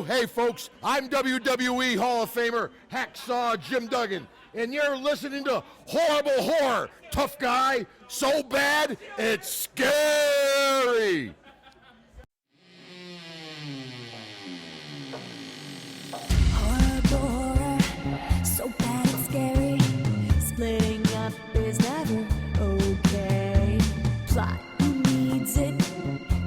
Oh, hey, folks, I'm WWE Hall of Famer Hacksaw Jim Duggan, and you're listening to Horrible Horror. Tough guy, so bad, it's scary. Horrible horror, so bad it's scary. Splitting up is never okay. Plot, who needs it?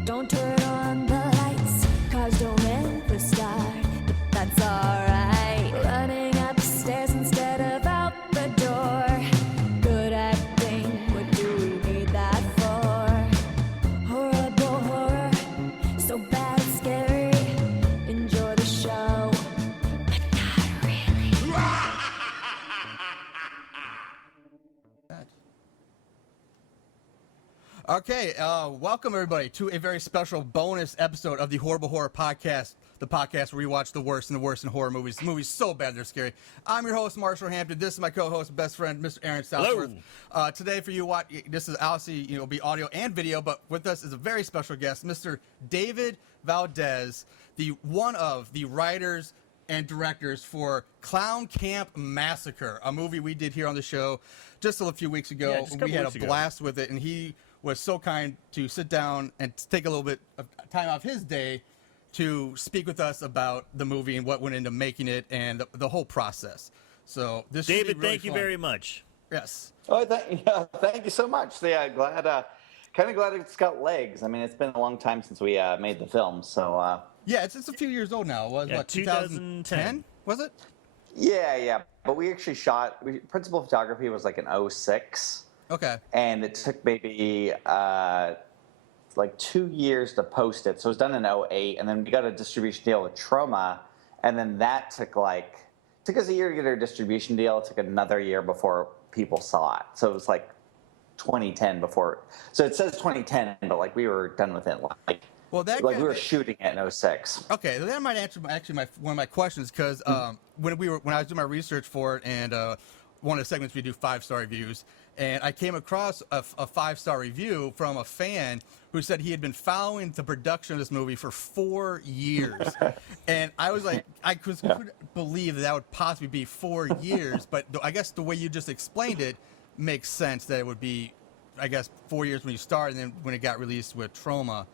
Don't turn on the lights. Cars don't ever start, but that's alright. Running upstairs instead of out the door. Good acting, what do we need that for? Horrible horror, so bad it's scary. Enjoy the show, but not really. Okay, welcome everybody to a very special bonus episode of the Horrible Horror Podcast, the podcast where we watch the worst and the worst in horror movies. The movies so bad they're scary. I'm your host, Marshall Hampton. This is my co-host, best friend, Mr. Aaron Southworth. Today for you, this is obviously be audio and video, but with us is a very special guest, Mr. David Valdez, one of the writers and directors for Klown Kamp Massacre, a movie we did here on the show just a few weeks ago. Yeah, just a couple we had weeks a ago. blast with it, and he was so kind to sit down and take a little bit of time off his day to speak with us about the movie and what went into making it and the whole process. So this should be David, really thank you fun. very much. Yes. Oh, thank you so much. Yeah, kind of glad it's got legs. I mean, it's been a long time since we made the film, so. Yeah, it's a few years old now. It was Yeah, what, 2010? Was it? Yeah. But we actually principal photography was like in 06. Okay. And it took maybe like 2 years to post it. So it was done in 08, and then we got a distribution deal with Troma, and then that took us a year to get our distribution deal. It took another year before people saw it. So it was like 2010 before. So it says 2010, but like we were done with it Well, that we were shooting it in 06. Okay, that might answer one of my questions, because when I was doing my research for it, and one of the segments we do 5-star reviews, and I came across a 5-star review from a fan who said he had been following the production of this movie for 4 years, and I was like, couldn't believe that would possibly be 4 years, but I guess the way you just explained it makes sense that it would be, I guess, 4 years when you started, and then when it got released with Troma.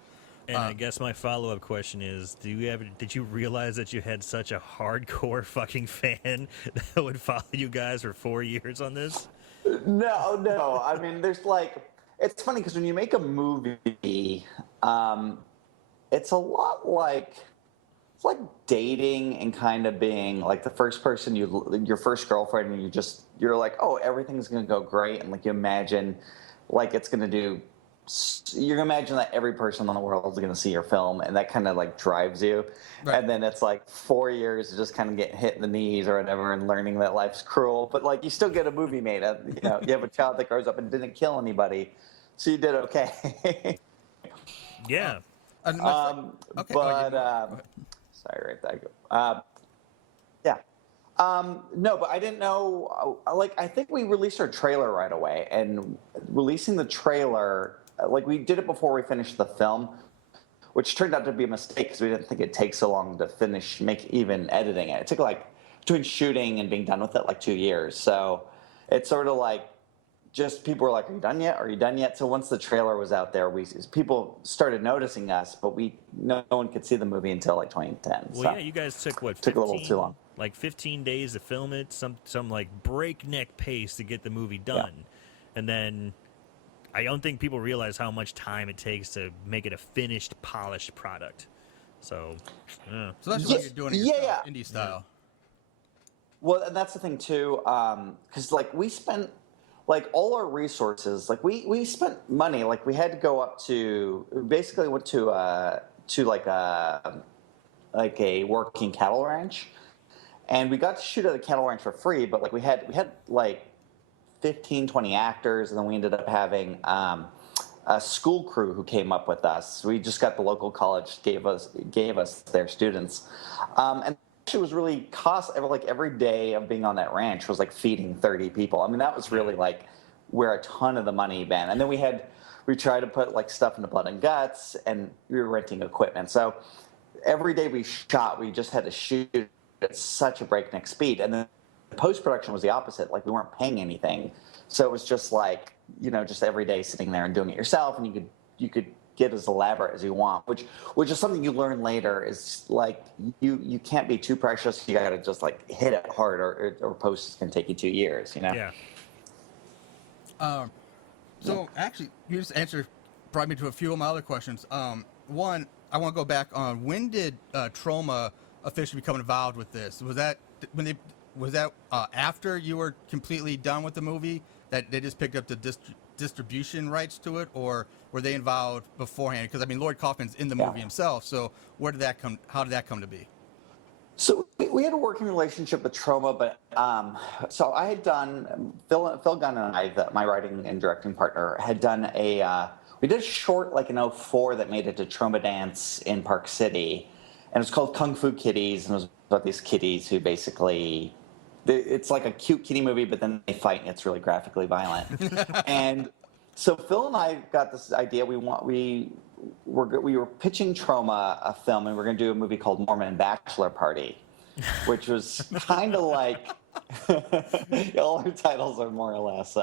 And I guess my follow-up question is, did you realize that you had such a hardcore fucking fan that would follow you guys for 4 years on this? No. I mean, it's funny because when you make a movie, it's a lot it's like dating and kind of being like the first person your first girlfriend, and you're like, oh, everything's going to go great. And like you imagine like it's going to do, you're going to imagine that every person in the world is going to see your film, and that kind of like drives you. Right. And then it's like 4 years of just kind of getting hit in the knees or whatever and learning that life's cruel. But like you still get a movie made. You have a child that grows up and didn't kill anybody, so you did okay. Yeah. Okay. Sorry, right there. Yeah. No, but I didn't know. I think we released our trailer right away, and releasing the trailer, we did it before we finished the film, which turned out to be a mistake because we didn't think it'd take so long to even editing it. It took between shooting and being done with it 2 years. So it's sort of just people were like, "Are you done yet? Are you done yet?" So once the trailer was out there, people started noticing us, but no one could see the movie until 2010. Well, so yeah, you guys took what? 15, took a little too long. 15 days to film it, some breakneck pace to get the movie done, and then I don't think people realize how much time it takes to make it a finished, polished product. So, yeah. So that's what you're doing in your indie style. Well, and that's the thing too, because we spent all our resources. We spent money. We had to go up to basically went to a working cattle ranch, and we got to shoot at a cattle ranch for free. But we had 15, 20 actors, and then we ended up having a school crew who came up with us. We just got the local college gave us their students, and it was really every day of being on that ranch was feeding 30 people. I mean, that was really where a ton of the money been. And then we tried to put stuff into Blood and Guts, and we were renting equipment. So every day we shot, we just had to shoot at such a breakneck speed. And then post-production was the opposite. Like, we weren't paying anything. So it was just like, just every day sitting there and doing it yourself. And you could get as elaborate as you want, which is something you learn later, is like, you can't be too precious. You got to just like hit it hard, or post can take you 2 years, Yeah. So actually, you just brought me to a few of my other questions. One, I want to go back on, when did Troma officially become involved with this? Was that after you were completely done with the movie, that they just picked up the distribution rights to it, or were they involved beforehand? Because I mean, Lloyd Kaufman's in the movie himself, so how did that come to be? So we had a working relationship with Troma, but so I had done, Phil Gunn and I, my writing and directing partner, had done we did a short like in 2004 that made it to Troma Dance in Park City, and it's called Kung Fu Kitties, and it was about these kitties who basically, it's like a cute kitty movie, but then they fight and it's really graphically violent. And so Phil and I got this idea. We were pitching Troma a film, and we're going to do a movie called Mormon Bachelor Party, which was kind of like, all our titles are more or less.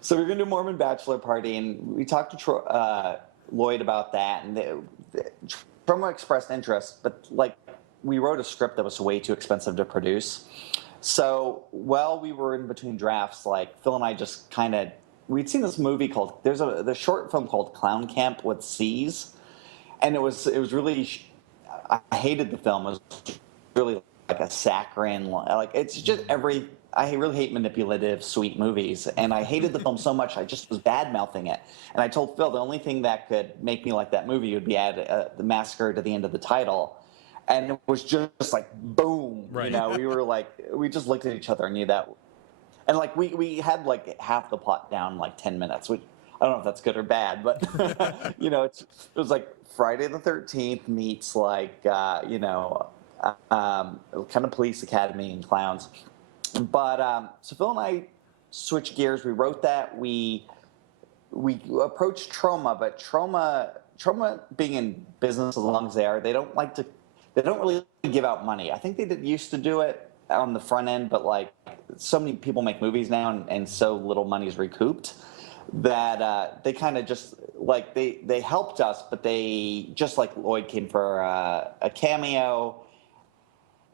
So we're going to do Mormon Bachelor Party, and we talked to Lloyd about that, and Troma expressed interest, but like, we wrote a script that was way too expensive to produce. So while we were in between drafts, like Phil and I just we'd seen this movie called, the short film called Klown Kamp with C's, and it was really, I hated the film. It was really like a saccharine, like it's just I really hate manipulative, sweet movies, and I hated the film so much I just was bad-mouthing it. And I told Phil the only thing that could make me like that movie would be add the massacre to the end of the title. And it was just like, boom, right. We were like, we just looked at each other and knew that. And like, we had like half the plot down in like 10 minutes, which I don't know if that's good or bad, but it was like Friday the 13th meets like, kind of Police Academy and clowns. But so Phil and I switched gears. We wrote that. We approached Troma, but Troma being in business as long as they are, they don't really give out money. I think they used to do it on the front end, but like so many people make movies now, and so little money is recouped, that they kind of just like they helped us, but they just like Lloyd came for a cameo,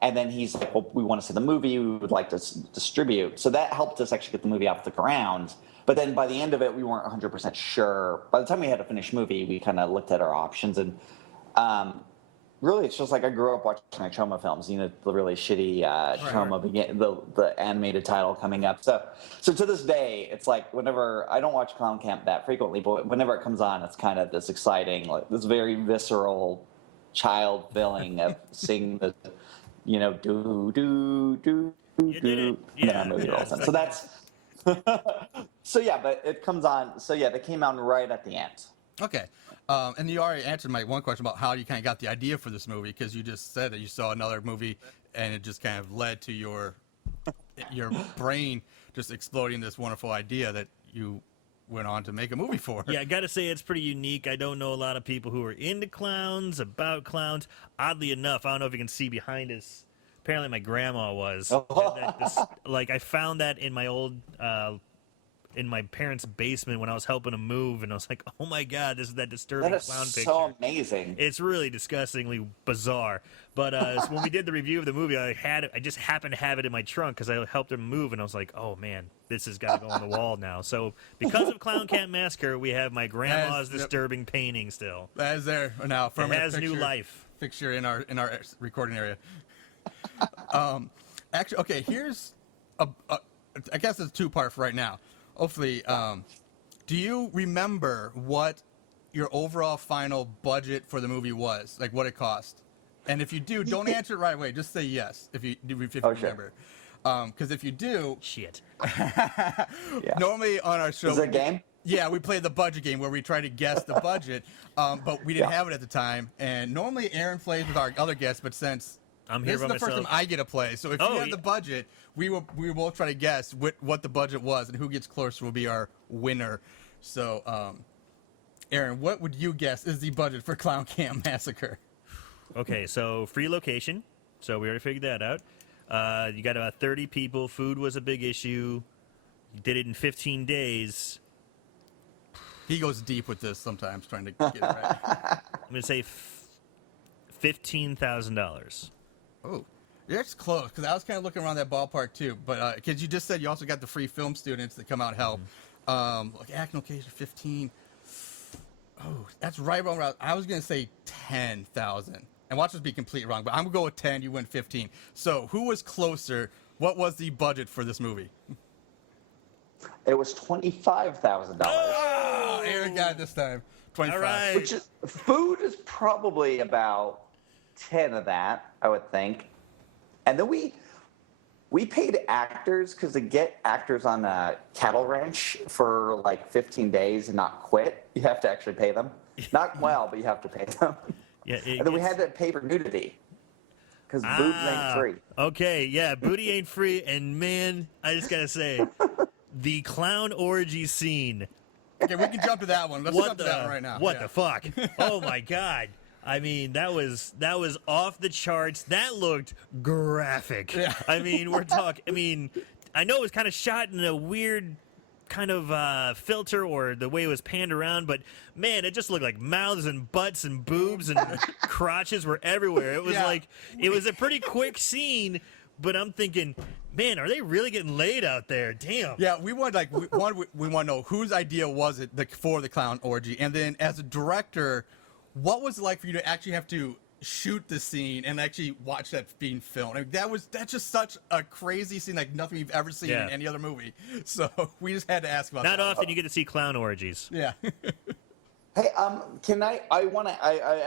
and then he's like, well, we want to see the movie, we would like to distribute. So that helped us actually get the movie off the ground. But then by the end of it, we weren't 100% sure. By the time we had a finished movie, we kind of looked at our options, and really, it's just like I grew up watching my Troma films. The really shitty Troma, the animated title coming up. So to this day, it's like whenever I don't watch Klown Kamp that frequently, but whenever it comes on, it's kind of this exciting, like this very visceral child feeling of seeing the, do do do do. Yeah, movie rolls in. So that's. So yeah, but it comes on. So yeah, they came out right at the end. Okay. And you already answered my one question about how you kind of got the idea for this movie, because you just said that you saw another movie and it just kind of led to your brain just exploding this wonderful idea that you went on to make a movie for. Yeah, I gotta say it's pretty unique. I don't know a lot of people who are into clowns, about clowns. Oddly enough, I don't know if you can see behind us. Apparently, my grandma was. I found that in my old, in my parents' basement when I was helping them move, and I was like, "Oh my God, this is that disturbing clown picture." So amazing. It's really disgustingly bizarre. But so when we did the review of the movie, I just happened to have it in my trunk because I helped them move, and I was like, "Oh man, this has got to go on the wall now." So because of Klown Kamp Massacre, we have my grandma's disturbing painting still. That is there now. From it has new life. Fixture in our recording area. Actually, okay. Here's I guess it's two-part for right now. Hopefully, do you remember what your overall final budget for the movie was? Like what it cost? And if you do, don't answer it right away. Just say yes if you remember. Because if you do, shit. Normally on our show, is it a game? Yeah, we play the budget game where we try to guess the budget, but we didn't have it at the time. And normally Aaron plays with our other guests, but since I'm here this is by the first time I get to play, so if you have the budget, we will both try to guess what the budget was, and who gets closer will be our winner. So Aaron, what would you guess is the budget for Klown Kamp Massacre? Okay, so free location. So we already figured that out. You got about 30 people. Food was a big issue. You did it in 15 days. He goes deep with this sometimes, trying to get it right. I'm going to say $15,000. Oh, it's close, because I was kind of looking around that ballpark, too. But because you just said you also got the free film students that come out and help. Like, acting location, 15. Oh, that's right around. I was going to say 10,000. And watch this be completely wrong, but I'm going to go with 10. You win 15. So who was closer? What was the budget for this movie? It was $25,000. Oh, Aaron got it this time. 25. All right. Which is, food is probably about 10 of that, I would think. And then we paid actors, because to get actors on a cattle ranch for like 15 days and not quit, you have to actually pay them. Not well, but you have to pay them. Yeah, And then we had to pay for nudity, because boobs ain't free. Okay, yeah, booty ain't free. And man, I just got to say, the clown orgy scene. Okay, we can jump to that one. Let's jump to that one right now. What Yeah. the fuck? Oh my god. I mean, that was off the charts. That looked graphic. Yeah. I mean, we're talking. I mean, I know it was kind of shot in a weird kind of filter, or the way it was panned around, but man, it just looked like mouths and butts and boobs and crotches were everywhere. It was like, it was a pretty quick scene, but I'm thinking, man, are they really getting laid out there? Damn. Yeah, we want we want to know whose idea was it for the clown orgy, and then as a director, what was it like for you to actually have to shoot the scene and actually watch that being filmed? I mean, that's just such a crazy scene, like nothing we've ever seen in any other movie. So we just had to ask about Not that. often you get to see clown orgies. Yeah. Hey, can I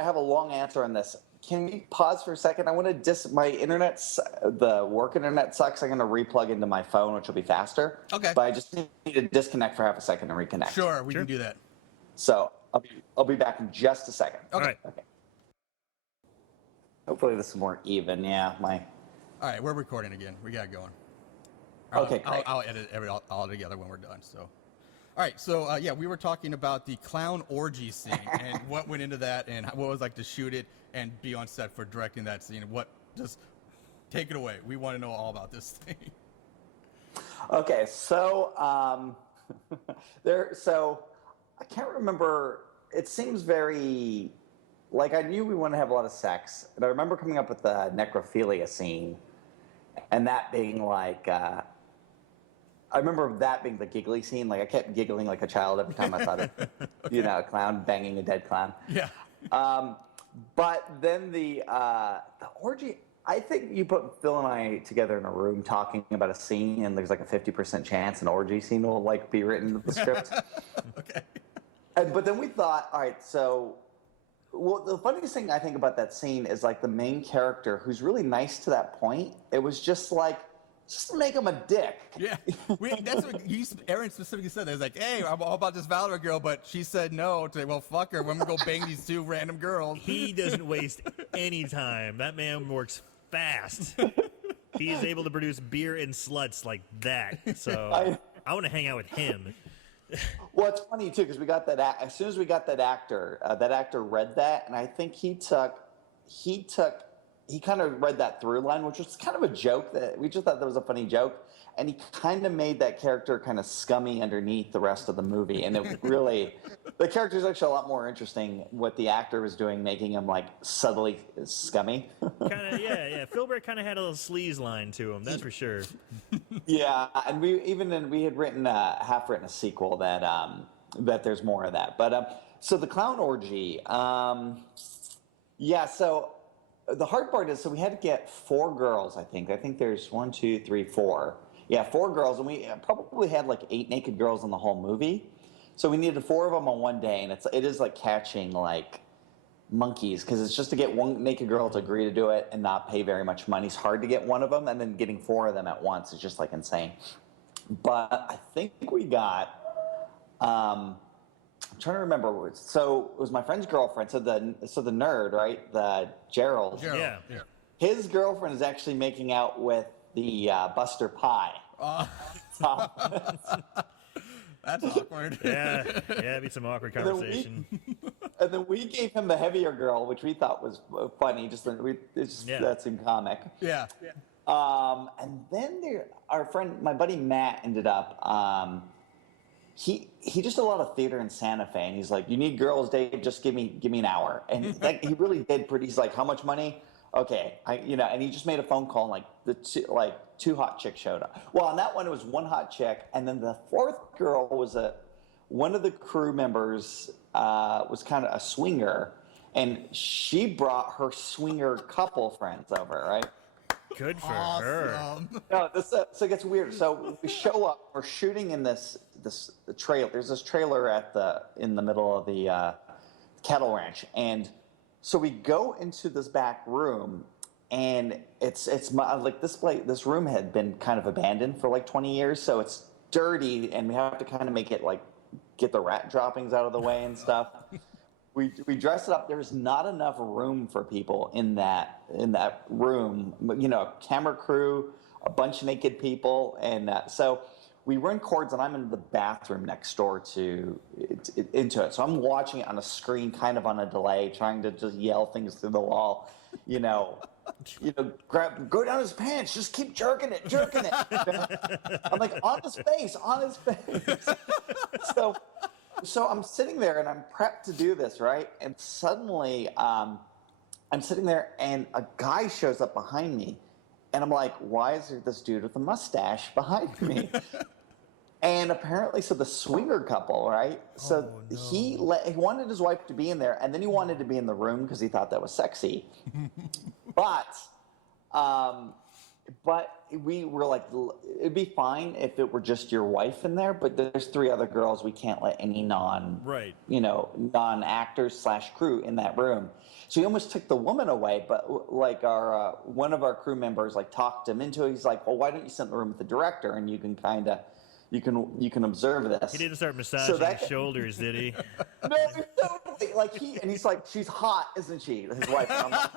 have a long answer on this. Can we pause for a second? I want to my the work internet sucks. I'm going to replug into my phone, which will be faster. Okay. But I just need to disconnect for half a second and reconnect. Sure, we can do that. So I'll be back in just a second. All right. Okay. Hopefully this is more even. Yeah, All right, we're recording again. We got it going. Okay, great. I'll edit all together when we're done. So, all right. So yeah, we were talking about the clown orgy scene and what went into that, and what it was like to shoot it and be on set for directing that scene. Just take it away. We want to know all about this thing. Okay, so so I can't remember. It seems very like I knew we wanted to have a lot of sex, and I remember coming up with the necrophilia scene, and that being like I remember that being the giggly scene. Like I kept giggling like a child every time I thought of a clown banging a dead clown. Yeah. But then the orgy. I think you put Phil and I together in a room talking about a scene, and there's like a 50% chance an orgy scene will like be written into the script. Okay. But then we thought, all right, so the funniest thing I think about that scene is like the main character, who's really nice to that point. It was just like, just to make him a dick. Yeah, that's what Aaron specifically said. It was like, hey, I'm all about this Valor girl, but she said no. To well, fuck her. I'm gonna go bang these two random girls. He doesn't waste any time. That man works fast. He is able to produce beer and sluts like that. So I want to hang out with him. Well, it's funny too because we got that as soon as we got that actor read that, and I think he kind of read that through line, which was kind of a joke that we just thought that was a funny joke. And he kind of made that character kind of scummy underneath the rest of the movie. And it really, the character's actually a lot more interesting what the actor was doing, making him like subtly scummy. Kind of, yeah. Filbert kind of had a little sleaze line to him, that's for sure. Yeah, and we had written half written a sequel that there's more of that. But so the clown orgy, so the hard part is, so we had to get 4 girls, I think. I think there's 1, 2, 3, 4. Yeah, 4 girls, and we probably had like 8 naked girls in the whole movie. So we needed 4 of them on one day, and it is like catching like monkeys, because it's just to get one naked girl to agree to do it and not pay very much money. It's hard to get one of them, and then getting 4 of them at once is just like insane. But I think we got, I'm trying to remember. So it was my friend's girlfriend. So the nerd, right? The Gerald. Yeah. His girlfriend is actually making out with the Buster Pie. That's awkward. Yeah, it'd be some awkward conversation. And then we gave him the heavier girl, which we thought was funny. That seemed comic. Yeah. And then our friend, my buddy Matt, ended up. He just did a lot of theater in Santa Fe, and he's like, "You need girls, Dave? Just give me an hour." And he really did pretty. He's like, "How much money?" Okay, and he just made a phone call, and two hot chicks showed up. Well, on that one, it was one hot chick, and then the fourth girl was one of the crew members was kind of a swinger, and she brought her swinger couple friends over, right? Good for her. No, so it gets weird. So we show up. We're shooting in the trailer. There's this trailer in the middle of the cattle ranch, and so we go into this back room, and it's like this room had been kind of abandoned for like 20 years, so it's dirty, and we have to kind of make it like get the rat droppings out of the way and stuff. We dress it up. There's not enough room for people in that room. Camera crew, a bunch of naked people, and so we run cords, and I'm in the bathroom next door into it. So I'm watching it on a screen, kind of on a delay, trying to just yell things through the wall. Go down his pants, just keep jerking it. I'm like, on his face. So I'm sitting there, and I'm prepped to do this, right? And suddenly I'm sitting there, and a guy shows up behind me, and I'm like, why is there this dude with a mustache behind me? And apparently, so the swinger couple, right? So he wanted his wife to be in there, and then he wanted to be in the room because he thought that was sexy. But we were like, it'd be fine if it were just your wife in there, but there's 3 other girls. We can't let any non-actors / crew in that room. So he almost took the woman away, but like our one of our crew members like talked him into it. He's like, well, why don't you sit in the room with the director, and you can kind of you can observe this. He didn't start massaging his shoulders, did he? No, totally. He's like, she's hot, isn't she? His wife. And I'm like,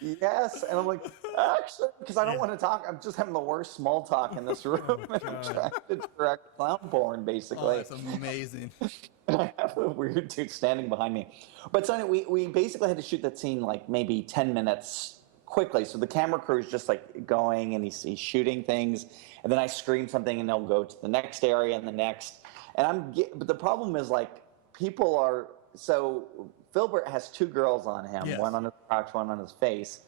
yes, and I'm like, actually, because I don't want to talk. I'm just having the worst small talk in this room. And I'm trying to direct clown porn, basically. Oh, that's amazing. And I have a weird dude standing behind me. But so anyway, we basically had to shoot that scene like maybe 10 minutes quickly. So the camera crew is just like going, and he's shooting things, and then I scream something, and they'll go to the next area and the next. But the problem is like people are so. Filbert has 2 girls on him, yes. One on his crotch, one on his face.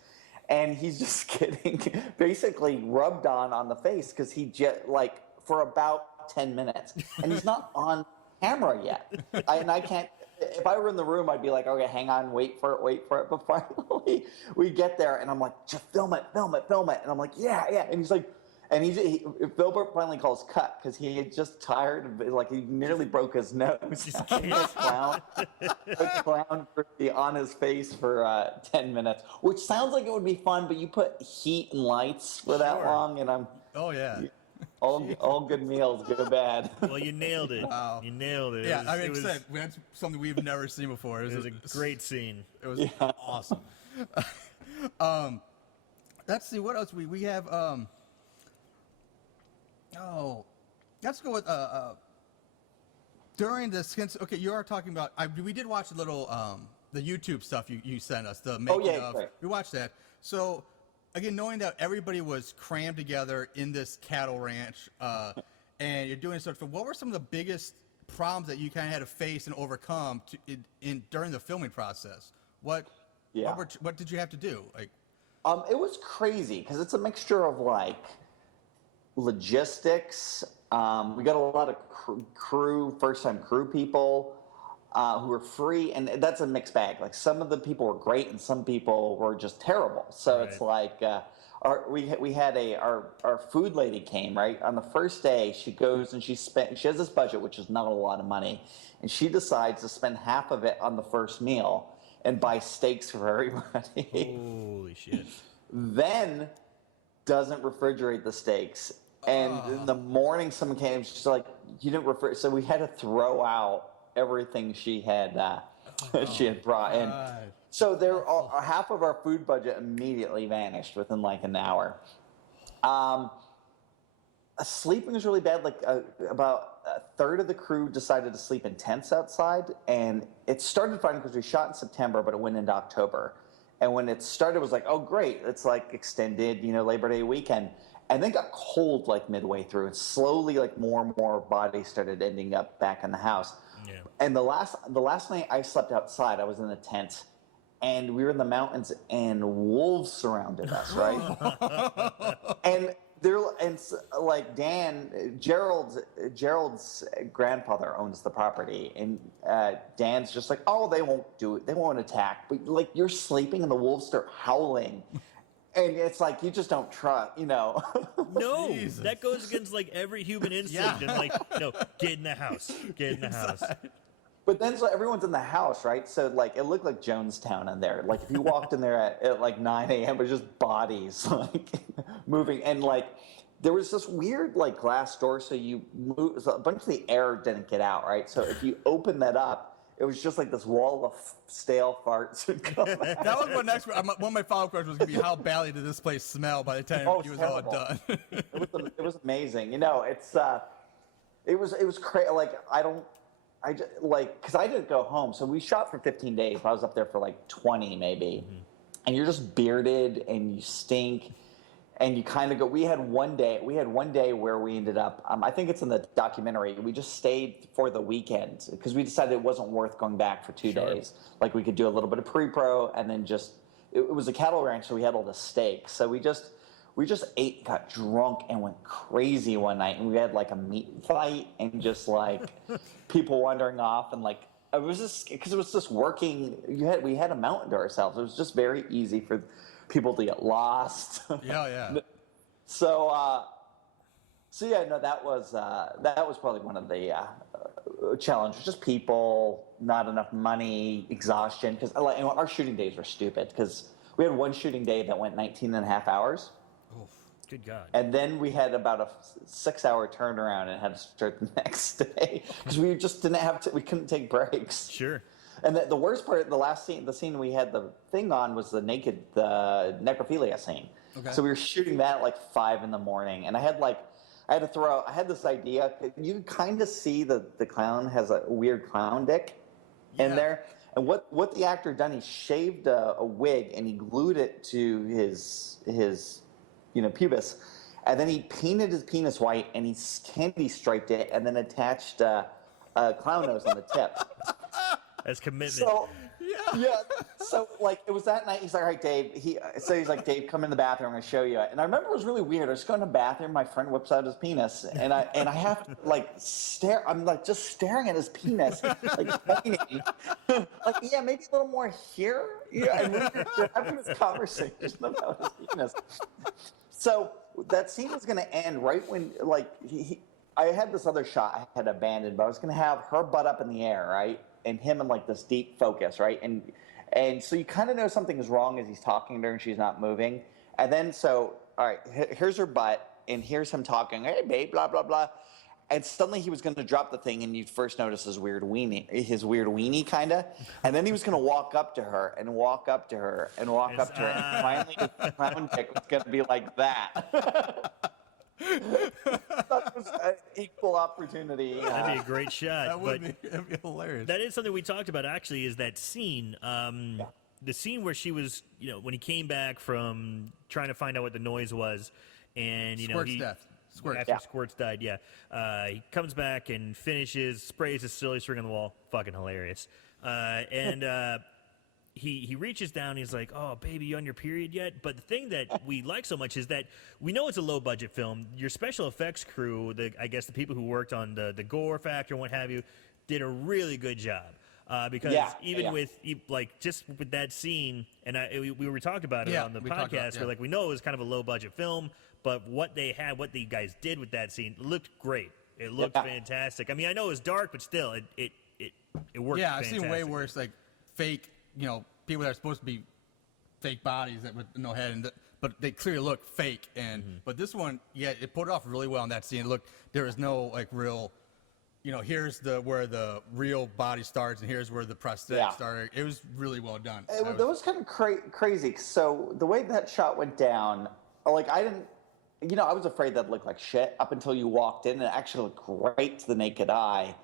And he's just getting basically rubbed on the face because he like for about 10 minutes. And he's not on camera yet. I can't, if I were in the room, I'd be like, okay, hang on, wait for it. But finally we get there, and I'm like, just film it. And I'm like, yeah. And he's like, and Filbert finally calls cut because he had just tired of, like, he nearly broke his nose. A clown on his face for 10 minutes, which sounds like it would be fun, but you put heat and lights for that long, and Oh yeah. All good meals go bad. Well, you nailed it. Wow. You nailed it. Yeah, that's something we've never seen before. It was a great scene. It was awesome. Let's see what else we have. Let's go with during the skins. Okay, you are talking about. We did watch a little the YouTube stuff you sent us. The making of. Right. We watched that. So again, knowing that everybody was crammed together in this cattle ranch, and you're doing stuff. What were some of the biggest problems that you kind of had to face and overcome during the filming process? What did you have to do? Like, it was crazy because it's a mixture of like logistics. We got a lot of first-time crew people who were free, and that's a mixed bag. Like some of the people were great, and some people were just terrible. So It's like we had our food lady came right on the first day. She goes and she has this budget, which is not a lot of money, and she decides to spend half of it on the first meal and buy steaks for everybody. Holy shit! Then doesn't refrigerate the steaks. And in the morning, someone came. She's like, "You didn't refrigerate." So we had to throw out everything she had brought in. So half of our food budget immediately vanished within like an hour. sleeping was really bad. Like about a third of the crew decided to sleep in tents outside, and it started fine because we shot in September, but it went into October. And when it started, it was like, oh great, it's like extended, Labor Day weekend, and then got cold like midway through, and slowly like more and more bodies started ending up back in the house. Yeah. And the last night I slept outside, I was in a tent, and we were in the mountains, and wolves surrounded us, right? and like Gerald's grandfather owns the property, and Dan's just like, oh, they won't do it, they won't attack. But like you're sleeping, and the wolves start howling, and it's like you just don't trust, No, Jesus. that goes against like every human instinct. And like, no, get in the house, get in the house. But then so everyone's in the house, right? So like it looked like Jonestown in there. Like if you walked in there at like 9 a.m., it was just bodies like moving, and like there was this weird like glass door, so you move, so a bunch of the air didn't get out, right? So if you open that up, it was just like this wall of stale farts would come out. That was my next. One of my follow-up questions was gonna be how badly did this place smell by the time it was all terrible. done? It was amazing. It was crazy. Like because I didn't go home. So we shot for 15 days. I was up there for like 20 maybe. Mm-hmm. And you're just bearded and you stink, and you kind of go. We had one day where we ended up. I think it's in the documentary. We just stayed for the weekend because we decided it wasn't worth going back for 2 days. Like we could do a little bit of pre-pro and then just. It was a cattle ranch, so we had all the steaks. So we just ate, got drunk, and went crazy one night. And we had like a meat fight, and just like people wandering off, and like it was just because it was just working. We had a mountain to ourselves. It was just very easy for people to get lost. Yeah. So yeah, no, that was probably one of the challenges. Just people, not enough money, exhaustion. Because our shooting days were stupid because we had one shooting day that went 19 and a half hours. Good God. And then we had about a 6-hour turnaround and had to start the next day because we just didn't have to. We couldn't take breaks. Sure. And the worst part, the scene we had the thing on was the necrophilia scene. Okay. So we were shooting that at like 5 a.m, and I had this idea. You can kind of see the clown has a weird clown dick in there. And what the actor done, he shaved a wig and he glued it to his pubis, and then he painted his penis white and he candy striped it and then attached a clown nose on the tip. That's commitment. So so like it was that night. He's like, all right, Dave. He's like, Dave, come in the bathroom. I'm gonna show you it. And I remember it was really weird. I was going to the bathroom. My friend whips out his penis, and I have to like stare. I'm like just staring at his penis, like pointing. Like, yeah, maybe a little more here. Yeah, and we're having this conversation about his penis. So that scene was going to end right when, like, I had this other shot I had abandoned, but I was going to have her butt up in the air, right, and him in like this deep focus, right, and so you kind of know something is wrong as he's talking to her and she's not moving, and then all right, here's her butt, and here's him talking, hey babe, blah blah blah, and suddenly he was going to drop the thing, and you first notice his weird weenie kind of, and then he was going to walk up to her, and finally his clown dick was going to be like that. That was an equal opportunity. That'd be a great shot. That'd be hilarious. That is something we talked about, actually, is that scene. The scene where she was, when he came back from trying to find out what the noise was, and, Squirt's death. After Squirt's died, he comes back and finishes, sprays his silly string on the wall. Fucking hilarious. He reaches down. He's like, "Oh, baby, you on your period yet?" But the thing that we like so much is that we know it's a low budget film. Your special effects crew, I guess the people who worked on the gore factor and what have you, did a really good job. Because with just with that scene, and we were talking about it on the podcast. We're like, we know it was kind of a low budget film, but what the guys did with that scene looked great. It looked fantastic. I mean, I know it was dark, but still, it worked. Yeah, I've fantastic. seen way worse, like fake, people that are supposed to be fake bodies that with no head, but they clearly look fake. And but this one, it pulled off really well in that scene. Look, there is no like real, here's where the real body starts, and here's where the prosthetic started. It was really well done. That was kind of crazy. So the way that shot went down, like I I was afraid that looked like shit up until you walked in, and it actually looked great to the naked eye.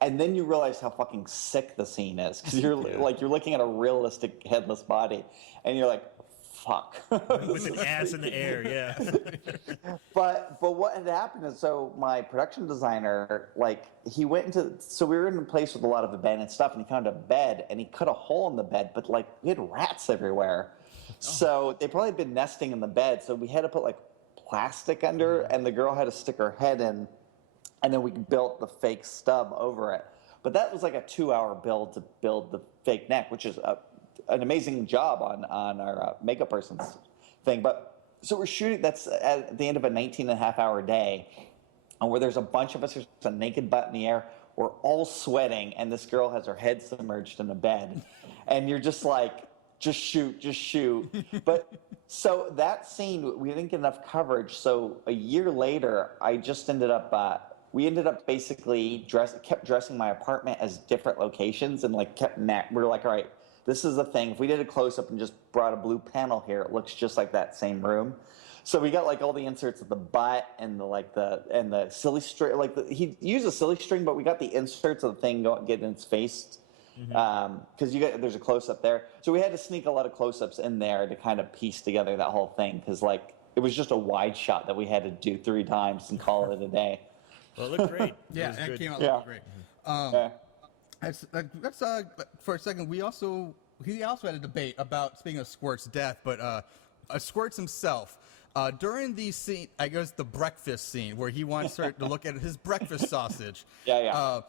And then you realize how fucking sick the scene is, because you're you're looking at a realistic headless body, and you're like, fuck. With an ass in the air, yeah. But what had happened is, so my production designer, he went into, so we were in a place with a lot of abandoned stuff, and he found a bed, and he cut a hole in the bed, but we had rats everywhere. So they probably had been nesting in the bed, so we had to put plastic under, and the girl had to stick her head in, and then we built the fake stub over it. But that was like a 2-hour build to build the fake neck, which is an amazing job on our makeup person's thing. But so we're shooting, that's at the end of a 19-and-a-half-hour day, and where there's a bunch of us, there's a naked butt in the air, we're all sweating, and this girl has her head submerged in a bed. And you're just like, just shoot. But so that scene, we didn't get enough coverage. So a year later, I just ended up, we ended up basically kept dressing my apartment as different locations, and we're like, all right, this is the thing. If we did a close-up and just brought a blue panel here, it looks just like that same room. So we got all the inserts of the butt and the silly string. He used a silly string, but we got the inserts of the thing getting in its face. Because there's a close-up there. So we had to sneak a lot of close-ups in there to kind of piece together that whole thing, because it was just a wide shot that we had to do 3 times and call it a day. Well, it looked great. Yeah, it it came out looking great. Let's for a second. He also had a debate about, speaking of Squirt's death, but Squirt's himself. During the scene, I guess the breakfast scene, where he wants her to look at his breakfast sausage. Yeah.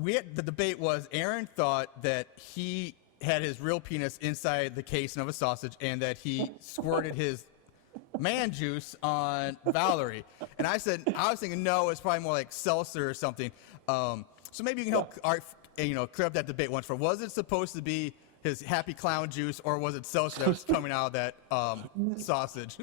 The debate was, Aaron thought that he had his real penis inside the casing of a sausage, and that he squirted his man juice on Valerie. And I was thinking, no, it's probably more like seltzer or something. So maybe you can help clear up that debate once for. Was it supposed to be his happy clown juice, or was it seltzer that was coming out of that sausage?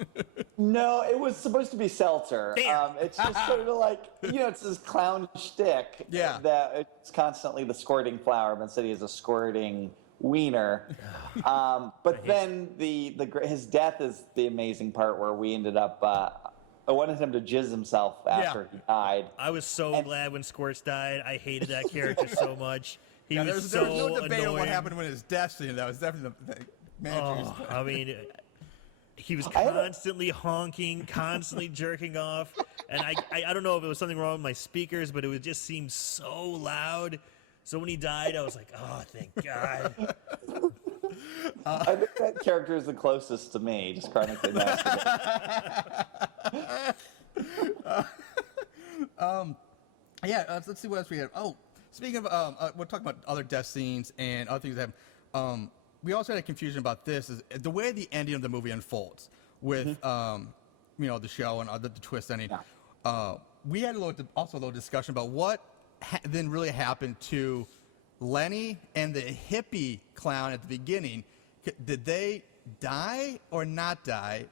No, it was supposed to be seltzer. It's just sort of it's this clown shtick. Yeah. That it's constantly the squirting flower, but instead he has a squirting wiener. But then his death is the amazing part, where we ended up. I wanted him to jizz himself after he died. I was so glad when Squirts died. I hated that character so much. There was no debate annoying. on what happened when his death scene. That was definitely the man. I mean, he was constantly honking, constantly jerking off, and I don't know if it was something wrong with my speakers, but it just seemed so loud. So when he died, I was like, oh, thank God. I think that character is the closest to me, just chronically nasty. Let's see what else we have. Oh, speaking of, we're talking about other death scenes and other things that happen. We also had a confusion about this, is the way the ending of the movie unfolds with, the show and the twist ending. Yeah. We had also a little discussion about what then really happened to Lenny and the hippie clown at the beginning. Did they die or not die?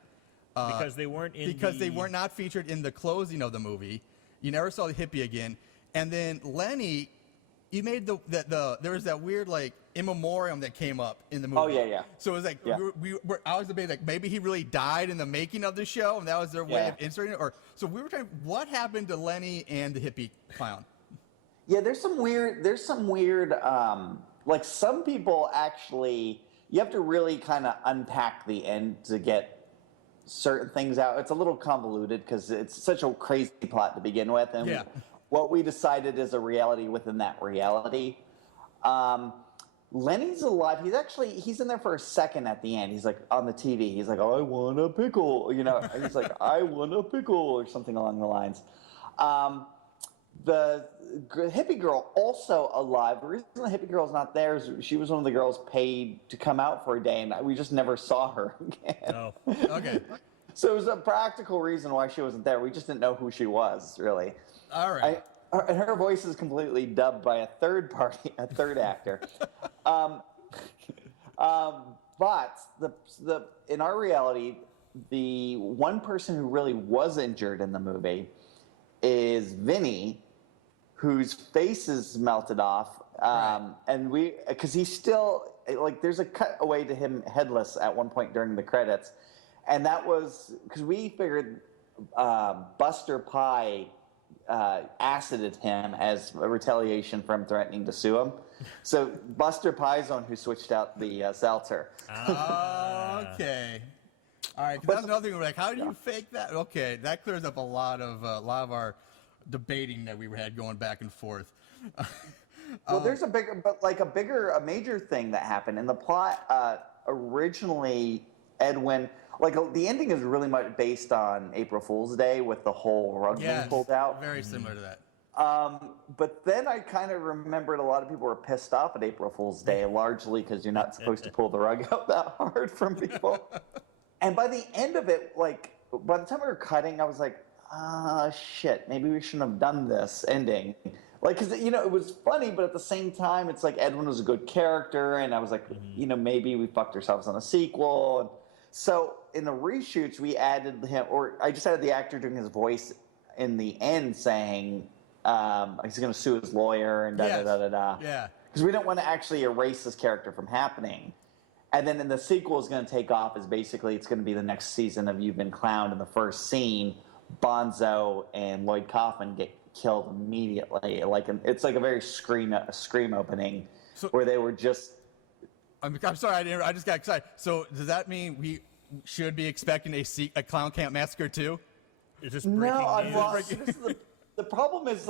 Because they weren't they were not featured in the closing of the movie. You never saw the hippie again. And then Lenny, you made there was that weird in memoriam that came up in the movie. Oh yeah. So it was I was debating maybe he really died in the making of the show, and that was their way of inserting it. So we were trying. What happened to Lenny and the hippie clown? Yeah, there's some weird. Some people actually. You have to really kind of unpack the end to get certain things out. It's a little convoluted because it's such a crazy plot to begin with, and what we decided is a reality within that reality. Lenny's alive. He's in there for a second at the end. He's on the TV. He's like, I want a pickle. He's like, I want a pickle, or something along the lines. The hippie girl also alive. The reason the hippie girl's not there is she was one of the girls paid to come out for a day, and we just never saw her again. Oh, okay. So it was a practical reason why she wasn't there. We just didn't know who she was, really. All right. Her voice is completely dubbed by a third actor. But in our reality, the one person who really was injured in the movie is Vinny, whose face is melted off, and because he's still there's a cut away to him headless at one point during the credits, and that was because we figured Buster Pye acided him as a retaliation for him threatening to sue him. So Buster Pye's the one who switched out the seltzer. Okay. All right. 'Cause that's another thing. We're like, how do you fake that? Okay, that clears up a lot of our debating that we had going back and forth. Well, there's a major thing that happened in the plot. Originally, Edwin, the ending is really much based on April Fool's Day with the whole rug being pulled out. Very similar to that. But then I kind of remembered a lot of people were pissed off at April Fool's Day, largely because you're not supposed to pull the rug out that hard from people. And by the end of it, by the time we were cutting, I was like, shit, maybe we shouldn't have done this ending. Because, it was funny, but at the same time, it's like Edwin was a good character, and I was like, maybe we fucked ourselves on a sequel. And so in the reshoots, we added him, or I just added the actor doing his voice in the end saying he's going to sue his lawyer and da-da-da-da-da. Yeah. Because we don't want to actually erase this character from happening. And then in the sequel is going to take off is basically it's going to be the next season of You've Been Clowned. In the first scene, Bonzo and Lloyd Kaufman get killed immediately. It's like a very scream opening where they were just. I'm sorry, I just got excited. So does that mean we should be expecting a Klown Kamp Massacre 2? Is this breaking news? The problem is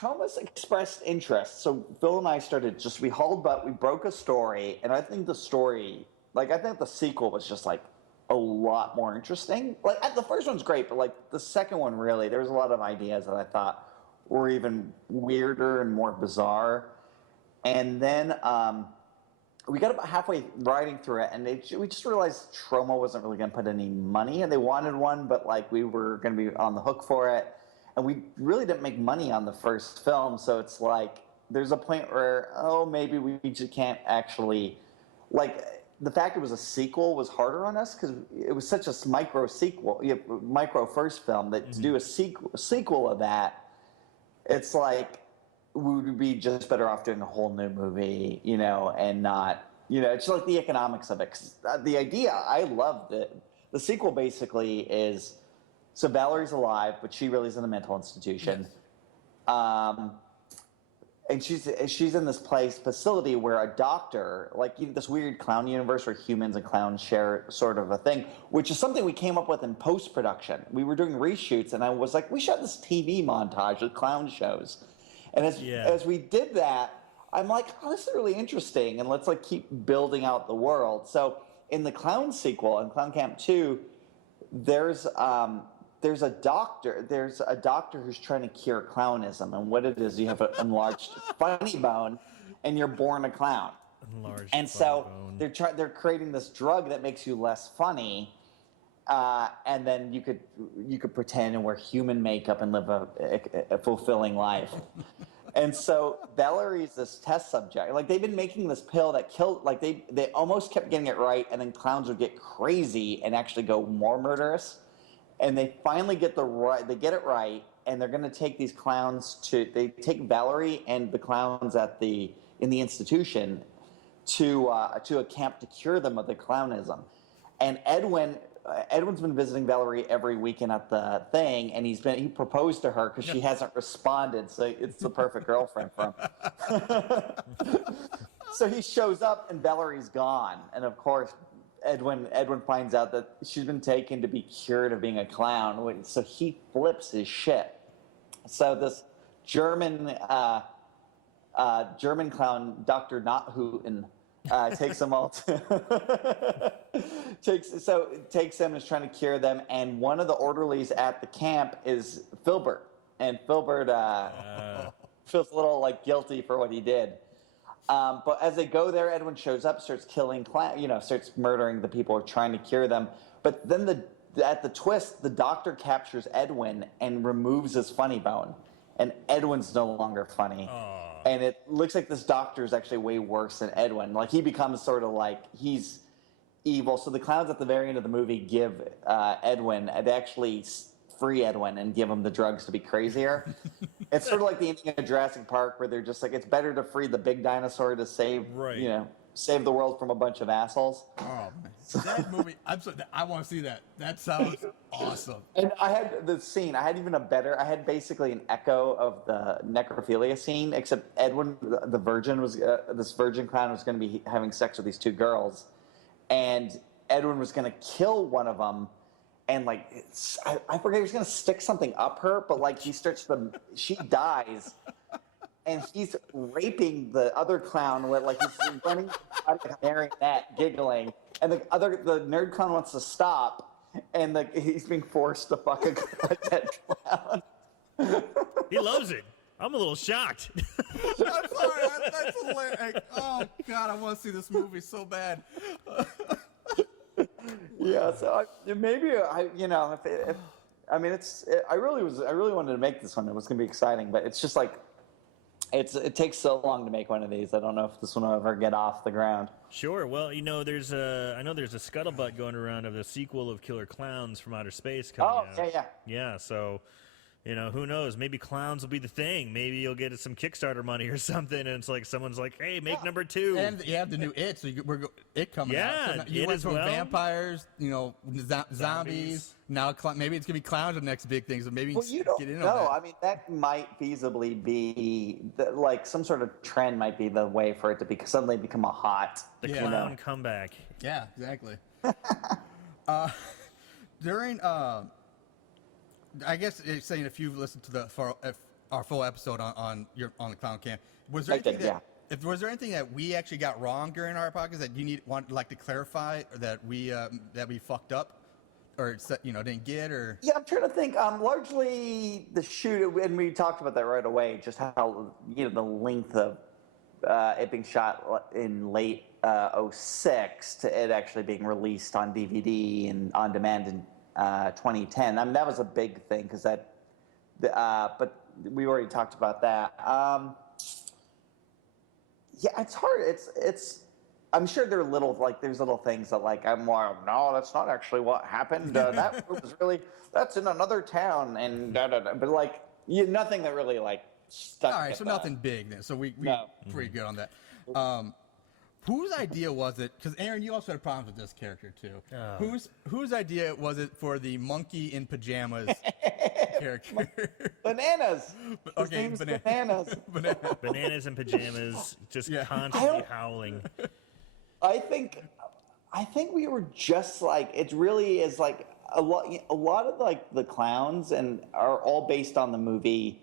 Troma's expressed interest. So Phil and I started we hauled butt, we broke a story, and I think the story, I think the sequel was just a lot more interesting. The first one's great, but the second one really, there was a lot of ideas that I thought were even weirder and more bizarre. And then we got about halfway writing through it, and we just realized Troma wasn't really going to put any money, and they wanted one, but we were going to be on the hook for it. And we really didn't make money on the first film, so it's there's a point where, maybe we just can't actually, the fact it was a sequel was harder on us because it was such a micro first film that to do a sequel of that, it's we would be just better off doing a whole new movie, and not, it's just the economics of it. 'Cause the idea, I loved it. The sequel basically is. So Valerie's alive, but she really is in a mental institution. Yes. And she's in this facility where a doctor, this weird clown universe where humans and clowns share sort of a thing, which is something we came up with in post-production. We were doing reshoots, and I was like, we shot this TV montage with clown shows. And as we did that, I'm like, this is really interesting, and let's keep building out the world. So in the Clown sequel, in Klown Kamp 2, there's a doctor who's trying to cure clownism, and what it is, you have an enlarged funny bone, and you're born a clown. They're creating this drug that makes you less funny, and then you could pretend and wear human makeup and live a fulfilling life. And so Valerie's this test subject. They've been making this pill that killed. They almost kept getting it right, and then clowns would get crazy and actually go more murderous. And they finally get it right, and they're going to take these clowns they take Valerie and the clowns in the institution to a camp to cure them of the clownism. And Edwin's been visiting Valerie every weekend at the thing, and he proposed to her because she hasn't responded, so it's the perfect girlfriend for him. So he shows up, and Valerie's gone, and of course, Edwin finds out that she's been taken to be cured of being a clown, so he flips his shit. So this German clown, Dr. Nothuten, takes them all takes them and is trying to cure them, and one of the orderlies at the camp is Filbert, and Filbert feels a little guilty for what he did. But as they go there, Edwin shows up, starts killing starts murdering the people who are trying to cure them. But then at the twist, the doctor captures Edwin and removes his funny bone, and Edwin's no longer funny. Aww. And it looks like this doctor is actually way worse than Edwin. He becomes sort of he's evil. So the clowns at the very end of the movie give Edwin, they actually free Edwin and give him the drugs to be crazier. It's sort of like the ending of Jurassic Park, where they're just it's better to free the big dinosaur to save, save the world from a bunch of assholes. Oh, man. That movie, I want to see that. That sounds awesome. And I had the scene. I had even a better. I had basically an echo of the necrophilia scene, except Edwin, the virgin, was this virgin clown was going to be having sex with these two girls, and Edwin was going to kill one of them, and like I forget he was going to stick something up her, but like she dies. And he's raping the other clown with like he's running out like a marionette, giggling, and the nerd clown wants to stop, and he's being forced to fuck a dead clown. He loves it. I'm a little shocked. I'm sorry, that's hilarious. Oh God, I want to see this movie so bad. Yeah, so maybe I really wanted to make this one. It was going to be exciting, but it's just like. It takes so long to make one of these. I don't know if this one will ever get off the ground. Sure. Well, I know there's a scuttlebutt going around of the sequel of Killer Clowns from Outer Space coming out. Oh, yeah. Yeah, so, who knows? Maybe clowns will be the thing. Maybe you'll get some Kickstarter money or something, and it's like someone's like, hey, make number 2. And you have the new It, so It coming out. Yeah, So you It went as from well. Vampires, zombies. Now maybe it's going to be clowns are the next big thing, so maybe You don't get in know. on that. I mean, that might feasibly be like some sort of trend might be the way for it to suddenly become a hot. The Yeah. clown comeback. Yeah, exactly. During, I guess it's saying if you've listened to our full episode on the Klown Kamp, was there anything was there anything that we actually got wrong during our podcast that you want to clarify, or that we fucked up, or didn't get, or? Yeah, I'm trying to think. Largely the shoot, and we talked about that right away. Just how the length of it being shot in late 06 to it actually being released on DVD and on demand in 2010. I mean, that was a big thing because but we already talked about that. Yeah, it's hard. It's. I'm sure there are there's little things that I'm like, no, that's not actually what happened. That was really, that's in another town, and but nothing that really stuck. All right, so nothing big then. So we pretty good on that. Whose idea was it? Because Aaron, you also had problems with this character too. Whose idea was it for the monkey in pajamas character? Bananas. His Okay, name's Bananas. Bananas and pajamas, just Yeah. constantly howling. I think we were just it really is a lot of the clowns and are all based on the movie.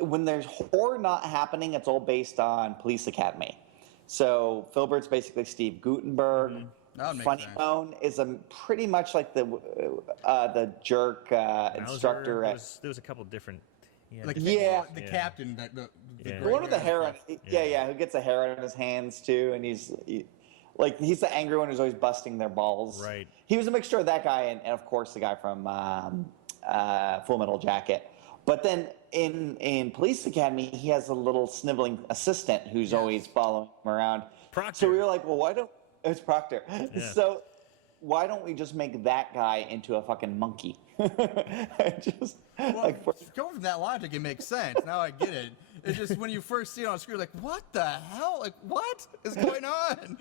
When there's horror not happening, it's all based on Police Academy. So Filbert's basically Steve Guttenberg. That makes Funny sense. Bone is pretty much like the jerk instructor. There was a couple different. Yeah. The captain, the Yeah. The one with the hair on, who gets a hair on his hands too, and he's the angry one who's always busting their balls. Right. He was a mixture of that guy and of course the guy from Full Metal Jacket. But then in Police Academy, he has a little sniveling assistant who's always following him around. Proctor. So we were like, well, it's Proctor. Yeah. So why don't we just make that guy into a fucking monkey? Going from that logic, it makes sense. Now I get it. It's just when you first see it on screen, like, what the hell? What is going on?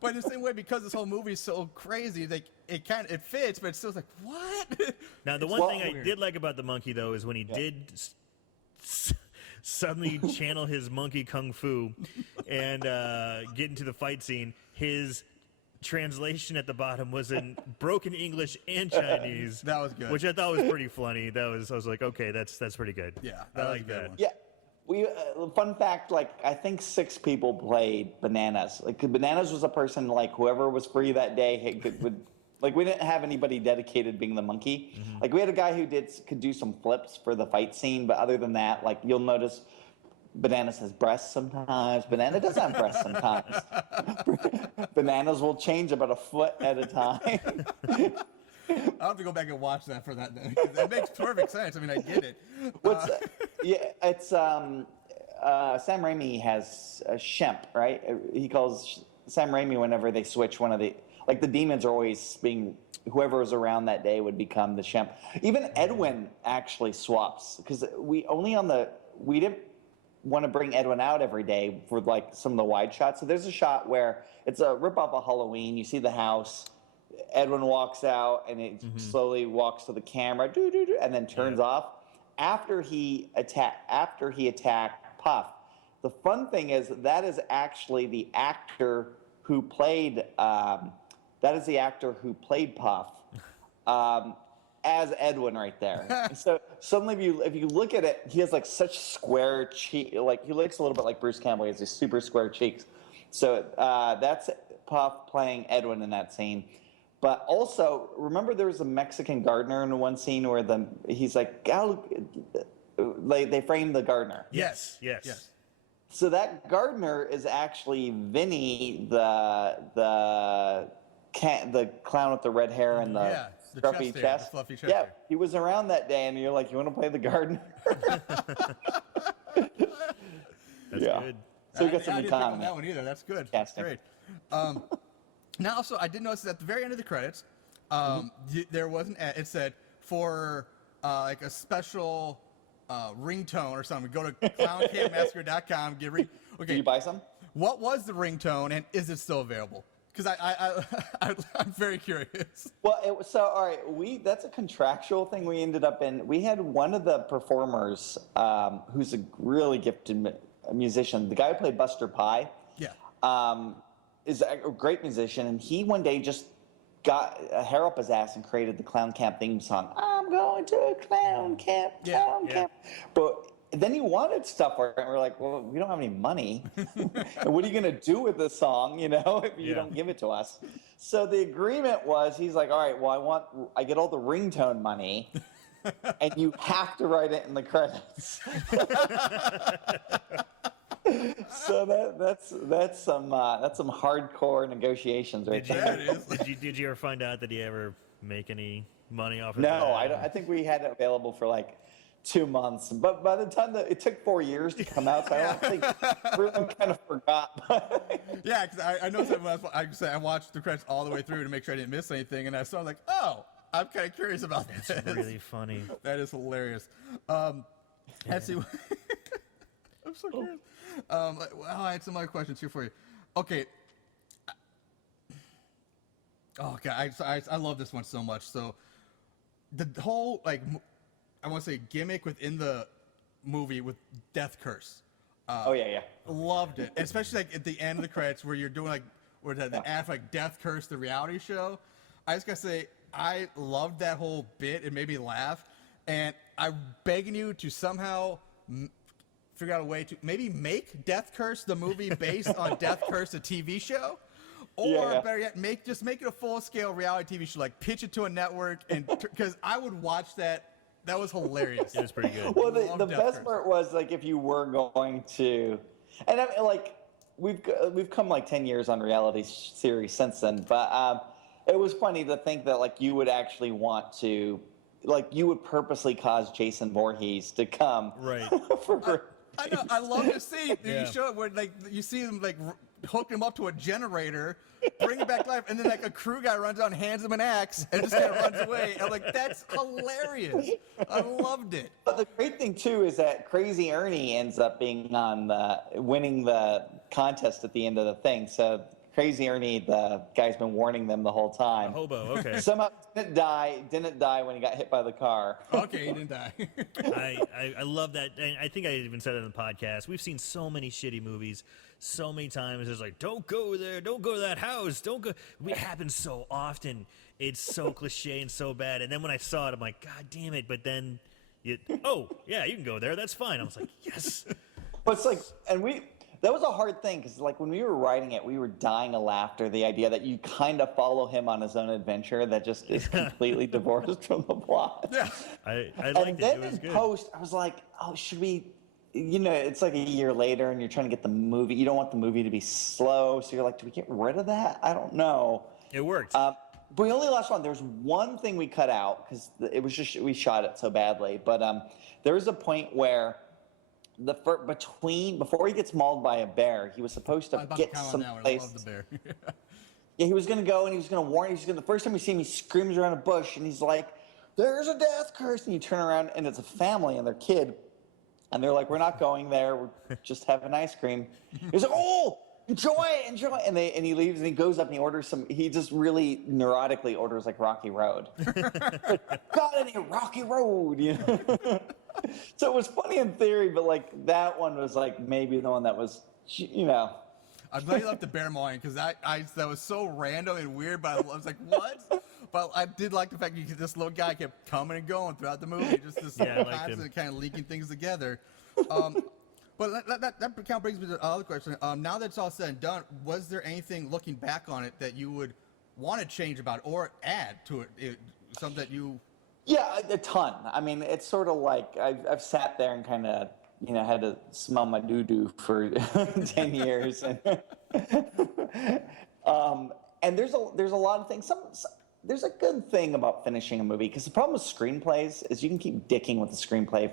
But in the same way, because this whole movie is so crazy, it fits, but it's still like, what? Now, the one thing I did like about the monkey, though, is when he did suddenly channel his monkey kung fu and get into the fight scene, his translation at the bottom was in broken English and Chinese. That was good. Which I thought was pretty funny. I was like, okay, that's pretty good. Yeah, I like that. Yeah. We fun fact, I think 6 people played Bananas. Bananas was a person whoever was free that day would we didn't have anybody dedicated being the monkey. Mm-hmm. We had a guy who could do some flips for the fight scene, but other than that, you'll notice Bananas has breasts sometimes. Banana doesn't have breasts sometimes. Bananas will change about a foot at a time. I'll have to go back and watch that for that. It makes perfect sense. I mean, I get it. It's Sam Raimi has Shemp, right? He calls Sam Raimi whenever they switch one of the the demons are always being whoever was around that day would become the Shemp. Even Edwin actually swaps because we didn't want to bring Edwin out every day for some of the wide shots. So there's a shot where it's a ripoff of Halloween. You see the house. Edwin walks out and it slowly walks to the camera, and then turns off. After he attacked Puff. The fun thing is that is actually the actor who played Puff as Edwin right there. And so suddenly, if you look at it, he has like such square cheek, like he looks a little bit like Bruce Campbell. He has these super square cheeks. So that's Puff playing Edwin in that scene. But also, remember there was a Mexican gardener in one scene where he's like, they framed the gardener. Yes. So that gardener is actually Vinny, the clown with the red hair and the scruffy chest. The fluffy chest. Yeah, he was around that day, and you're like, you want to play the gardener? That's good. So we got some I didn't pick on that one either. That's good. That's great. Now, also, I did notice that at the very end of the credits, there was an ad. It said for like a special ringtone or something. Go to clownkampmassacre.com. Okay. Did you buy some? What was the ringtone, and is it still available? Because I'm very curious. Well, all right. That's a contractual thing we ended up in. We had one of the performers, who's a really gifted musician. The guy who played Buster Pye. Yeah. Is a great musician, and he one day just got a hair up his ass and created the Klown Kamp theme song. I'm going to Klown Kamp, Klown Kamp. But then he wanted stuff for it, and we're like, well, we don't have any money. What are you going to do with this song, if you don't give it to us? So the agreement was, he's like, all right, well, I get all the ringtone money, and you have to write it in the credits. So that's some hardcore negotiations right there. Yeah, it is. Did you ever find out that he ever make any money off of No, that? I think we had it available for like 2 months, but by the time it took 4 years to come out, so I don't think everyone kind of forgot. Yeah, because I noticed that when I watched the credits all the way through to make sure I didn't miss anything, and I saw like, oh, I'm kind of curious about this. That's really funny. That is hilarious. Let's see. I'm so curious. I had some other questions here for you. Okay. Oh God, I love this one so much. So the whole I want to say gimmick within the movie with Death Curse. Loved it, especially at the end of the credits where you're doing the ad for Death Curse, the reality show. I just gotta say, I loved that whole bit. It made me laugh, and I'm begging you to somehow figure out a way to maybe make Death Curse the movie based on Death Curse the TV show, or better yet, make it a full-scale reality TV show. Like pitch it to a network, and because I would watch that. That was hilarious. It was pretty good. Well, the best part was if you were going to, and I mean we've come 10 years on reality series since then, but it was funny to think that you would actually want to, you would purposely cause Jason Voorhees to come. Right. I know. I love to see you show it where you see them hook him up to a generator, bring him back to life, and then a crew guy runs out and hands him an axe and just kind of runs away. I'm like, that's hilarious. I loved it. But the great thing too is that Crazy Ernie ends up being winning the contest at the end of the thing. So Crazy Ernie, the guy's been warning them the whole time. A hobo, okay. Somehow didn't die when he got hit by the car. Okay, he didn't die. I love that. And I think I even said it on the podcast. We've seen so many shitty movies so many times. It's don't go there. Don't go to that house. Don't go. It happens so often. It's so cliche and so bad. And then when I saw it, I'm like, God damn it. But then, you can go there. That's fine. I was like, yes. But it's that was a hard thing because when we were writing it, we were dying of laughter. The idea that you kind of follow him on his own adventure that just is completely divorced from the plot. Yeah, I liked and it. then It was in good. post, I was like, oh, should we? It's a year later, and you're trying to get the movie. You don't want the movie to be slow, so you're like, do we get rid of that? I don't know. It worked. But we only lost one. There's one thing we cut out because it was just we shot it so badly. But there was a point where before he gets mauled by a bear, he was supposed to get some place. I love the bear. Yeah, he was gonna go and he was gonna warn. The first time we see him, he screams around a bush and he's like, "There's a death curse!" And you turn around and it's a family and their kid, and they're like, "We're not going there. We're just having ice cream." He's like, "Oh, enjoy, and he leaves and he goes up and he orders some. He just really neurotically orders like Rocky Road. Got any Rocky Road? You know? So it was funny in theory, but like that one was like maybe the one that was, you know. I'm glad you left the bear mowing because that was so random and weird. But I was like, what? But I did like the fact that this little guy kept coming and going throughout the movie, just this constant kind of leaking things together. But that kind of brings me to the other question. Now that it's all said and done, was there anything looking back on it that you would want to change about it or add to it? Something that you... Yeah, a ton. I mean, it's sort of like I've sat there and kind of, you know, had to smell my doo-doo for 10 years. And, and there's a lot of things. There's a good thing about finishing a movie, because the problem with screenplays is you can keep dicking with the screenplay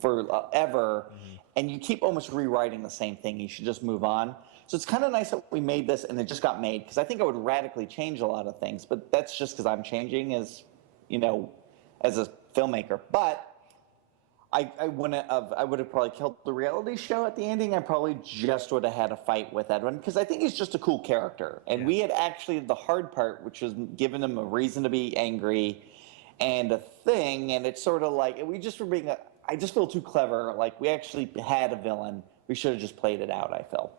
forever, and you keep almost rewriting the same thing. You should just move on. So it's kind of nice that we made this and it just got made, because I think I would radically change a lot of things, but that's just because I'm changing as, you know, as a filmmaker. But I would have probably killed the reality show at the ending. I probably just would have had a fight with Edwin, because I think he's just a cool character. And we had actually the hard part, which was giving him a reason to be angry and a thing. And it's sort of like, we just were being I just feel too clever. Like, we actually had a villain. We should have just played it out, I feel.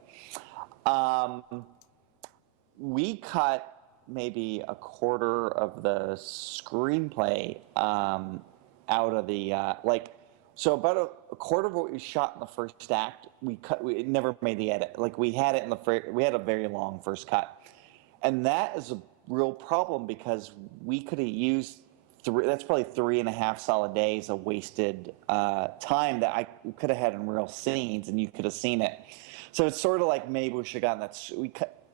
We cut maybe a quarter of the screenplay out of the, so about a quarter of what we shot in the first act, we never made the edit. Like, we had it we had a very long first cut. And that is a real problem, because we could have used that's probably 3.5 solid days of wasted time that I could have had in real scenes, and you could have seen it. So it's sort of like maybe we should have gotten that.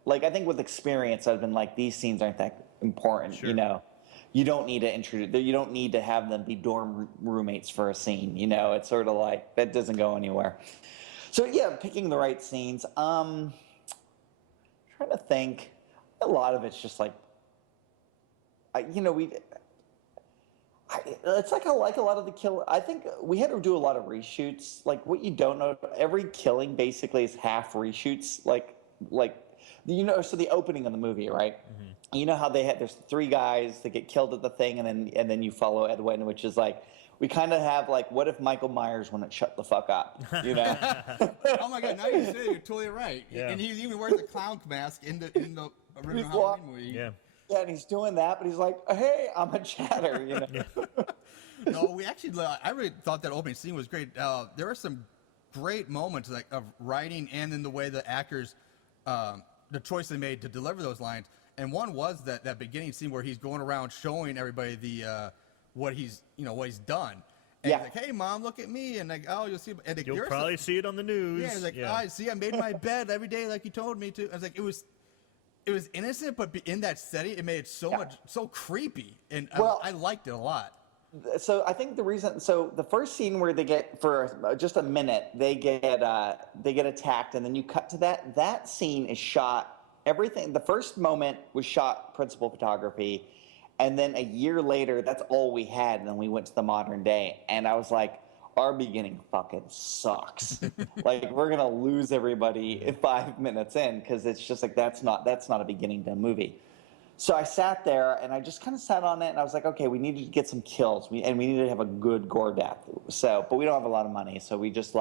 Like, I think with experience, I've been like, these scenes aren't that important. Sure. You know, you don't need to you don't need to have them be dorm roommates for a scene. You know, it's sort of like that doesn't go anywhere. So yeah, picking the right scenes. Trying to think. A lot of it's just like, it's like I like a lot of the kill. I think we had to do a lot of reshoots. Like, what you don't know, every killing basically is half reshoots. Like you know, so the opening of the movie, right? Mm-hmm. You know how there's 3 guys that get killed at the thing, and then you follow Edwin, which is like, we kind of have like, what if Michael Myers wouldn't shut the fuck up? You know? Oh my God! Now you say it, you're totally right. Yeah. And he even wears the clown mask in the original Halloween movie. Yeah. Yeah, and he's doing that, but he's like, "Hey, I'm a chatter," you know. Yeah. No, I really thought that opening scene was great. There were some great moments like of writing, and in the way the actors, the choice they made to deliver those lines. And one was that beginning scene where he's going around showing everybody the what he's done. And he's like, "Hey, Mom, look at me," and like, "Oh, you'll see." And like, you'll probably see it on the news. Yeah, he's like, "I see. I made my bed every day like you told me to." I was like, it was innocent, but in that setting, it made it so creepy, and I liked it a lot. So I think the first scene where they get, for just a minute, they get attacked, and then you cut to that scene is shot. Everything, the first moment was shot principal photography, and then a year later, that's all we had, and then we went to the modern day, and I was like, our beginning fucking sucks. Like, we're gonna lose everybody 5 minutes in, because it's just like that's not a beginning to a movie. So I sat there and I just kind of sat on it, and I was like, okay, we need to get some kills, we need to have a good gore death. So, but we don't have a lot of money, so we just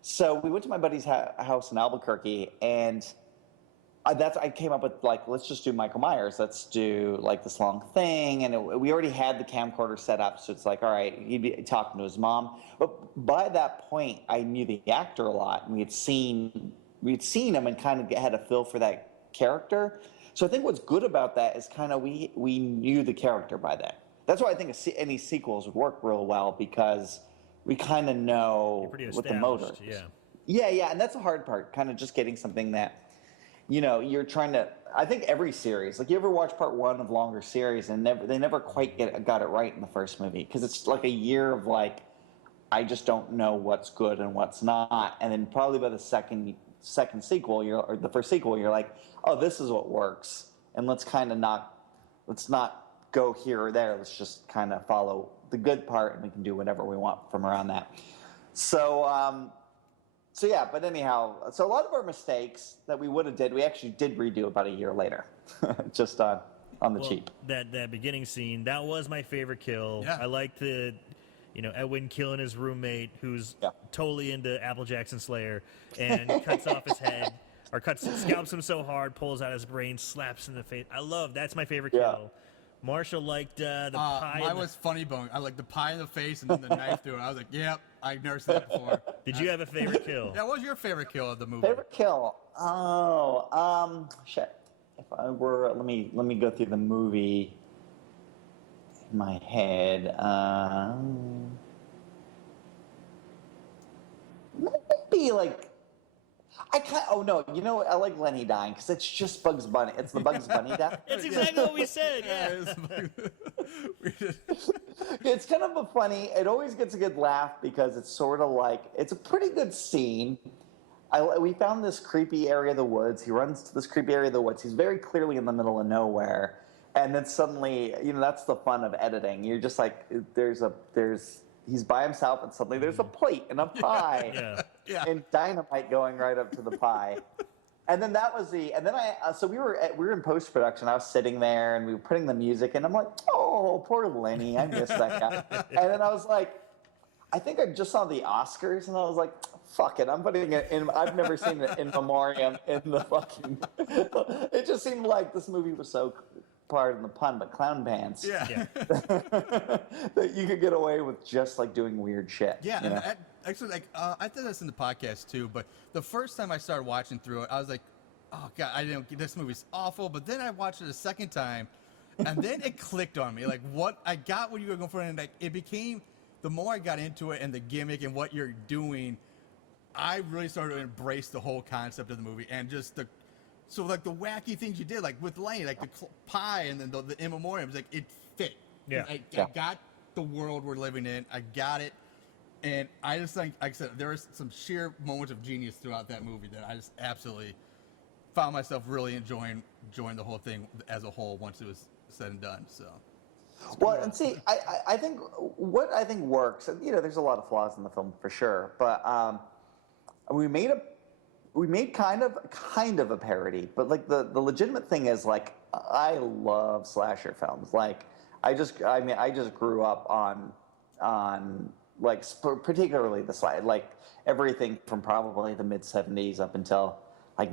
so we went to my buddy's house in Albuquerque, and I came up with like, let's just do Michael Myers. Let's do like this long thing, and we already had the camcorder set up, so it's like, all right, he'd be talking to his mom. But by that point, I knew the actor a lot, and we had seen him and kind of had a feel for that character. So I think what's good about that is kind of we knew the character by then. That's why I think any sequels would work real well, because we kind of know what the motor is. Yeah, and that's the hard part, kind of just getting something that, you know, you're trying to. I think every series, like, you ever watch part 1 of longer series, and they never quite got it right in the first movie, because it's like a year of like, I just don't know what's good and what's not, and then probably by the second sequel, or the first sequel, you're like, oh, this is what works, and let's not go here or there. Let's just kind of follow the good part, and we can do whatever we want from around that. So So yeah, but anyhow, so a lot of our mistakes that we would have did, we actually did redo about a year later, just on the Well, cheap. that beginning scene, that was my favorite kill. Yeah. I liked the, Edwin killing his roommate, who's Yeah. totally into Apple Jackson Slayer, and cuts off his head, or scalps him so hard, pulls out his brain, slaps in the face. That's my favorite Yeah. kill. Marshall liked the pie. Mine was Funny Bone. I like the pie in the face and then the knife through it. I was like, yep, I've never seen that before. Did you have a favorite kill? Yeah, what was your favorite kill of the movie? Favorite kill? Oh, shit. If I were, let me go through the movie in my head. Maybe like oh no, I like Lenny dying because it's just Bugs Bunny. It's the Bugs Bunny death. It's exactly what we said. Yeah. It's kind of a funny. It always gets a good laugh because it's sort of like it's a pretty good scene. We found this creepy area of the woods. He runs to this creepy area of the woods. He's very clearly in the middle of nowhere, and then suddenly, that's the fun of editing. You're just like, he's by himself, and suddenly there's a plate and a pie, Yeah. and dynamite going right up to the pie. And then so we were in post production. I was sitting there and we were putting the music, and I'm like, oh, poor Lenny, I miss that guy. And then I was like, I think I just saw the Oscars, and I was like, fuck it, I'm putting it in. I've never seen it in memoriam in the fucking. It just seemed like this movie was so, pardon the pun, but clown pants. Yeah. That you could get away with just like doing weird shit. Yeah, you know? and actually, I did this in the podcast too. But the first time I started watching through it, I was like, "Oh God, this movie's awful." But then I watched it a second time, and then it clicked on me. Like, I got what you were going for, and like it became. The more I got into it and the gimmick and what you're doing, I really started to embrace the whole concept of the movie and just the wacky things you did, like with Lane, like the pie and then the in memoriam, like it fit. Yeah. I got the world we're living in. I got it. And I just think, like I said, there was some sheer moments of genius throughout that movie that I just absolutely found myself really enjoying the whole thing as a whole once it was said and done. So. Well, and see, I think what I think works, and there's a lot of flaws in the film for sure, but we made kind of a parody, but like the legitimate thing is like I love slasher films. Like I just grew up on like particularly the slide, like everything from probably the mid '70s up until like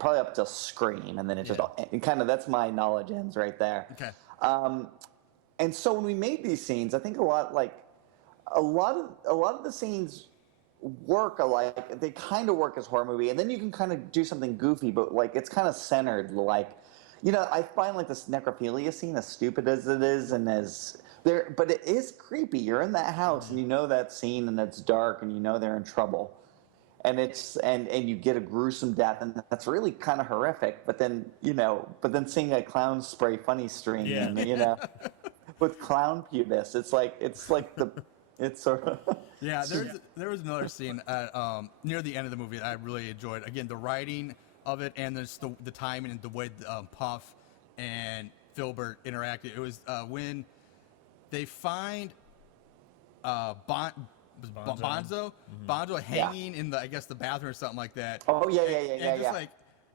probably up to Scream, and then it just kind of that's my knowledge ends right there. Okay. And so when we made these scenes, I think a lot of the scenes work alike. They kind of work as horror movie, and then you can kind of do something goofy, but like it's kind of centered. Like, I find like this necrophilia scene, as stupid as it is, and but it is creepy. You're in that house, and that scene, and it's dark, and they're in trouble, and and you get a gruesome death, and that's really kind of horrific. But then seeing a clown spray funny string, and with clown pubis, it's sort of Yeah, there was another scene near the end of the movie that I really enjoyed. Again, the writing of it and the timing and the way Puff and Filbert interacted. It was when they find Bonzo hanging in the bathroom or something like that. Oh yeah. And just like,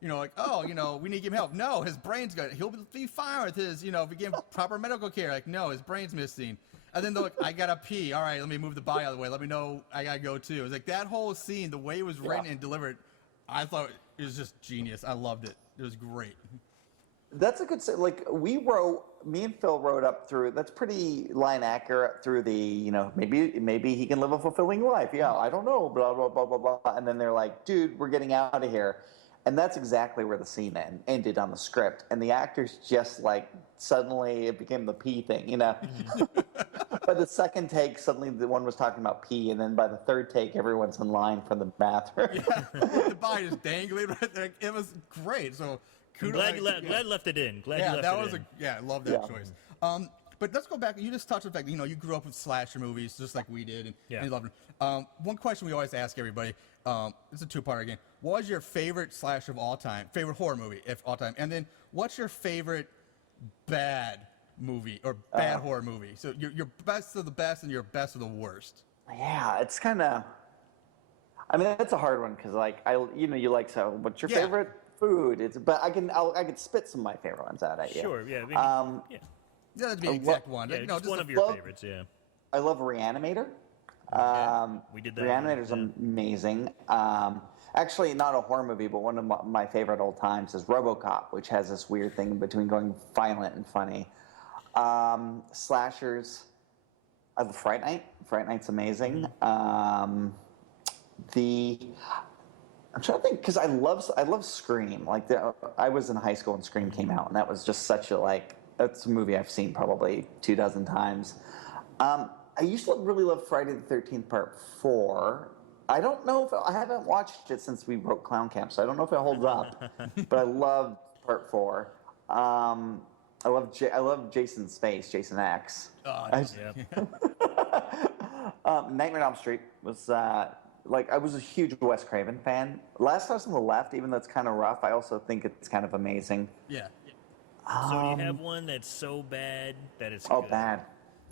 we need to give him help. No, his brain's got. He'll be fine with his, if we give him proper medical care. Like, no, his brain's missing. And then they're like, I gotta pee. All right, let me move the body out of the way. Let me know I gotta go too. It was like that whole scene, the way it was written and delivered, I thought it was just genius. I loved it. It was great. That's a good. Like me and Phil wrote up through. That's pretty line accurate through the. Maybe he can live a fulfilling life. Yeah, I don't know. Blah blah blah blah blah. And then they're like, dude, we're getting out of here. And that's exactly where the scene ended on the script. And the actors just like suddenly it became the pee thing, By the second take, suddenly the one was talking about pee, and then by the third take, everyone's in line for the bathroom. The body is dangling right there. It was great. So glad you left it in. I love that choice. But let's go back. You just touched on the fact that, you grew up with slasher movies just like we did, and you loved them. One question we always ask everybody, it's a two-parter again. What was your favorite slasher of all time? Favorite horror movie of all time? And then what's your favorite bad movie or bad horror movie? So your best of the best and your best of the worst. Yeah, it's kind of. I mean, that's a hard one because, like, you like, so what's your Yeah. favorite food? But I could spit some of my favorite ones out at you. Sure, yeah. Maybe, Doesn't have to be an exact one. yeah, You just one a- of your favorites, yeah. I love Reanimator. We did that. Reanimator's one, amazing. Actually, not a horror movie, but one of my favorite old times is RoboCop, which has this weird thing between going violent and funny. Slashers. I love Fright Night. Fright Night's amazing. I'm trying to think because I love Scream. Like I was in high school when Scream came out, and that was just such a that's a movie I've seen probably 24 times. I used to really love Friday the 13th Part 4. I don't know if I haven't watched it since we wrote Klown Kamp, so I don't know if it holds up. But I love Part 4. I love Jason's face, Jason X. yeah. Nightmare on Elm Street was I was a huge Wes Craven fan. Last House on the Left, even though it's kind of rough, I also think it's kind of amazing. Yeah. So do you have one that's so bad that it's Oh, good? bad.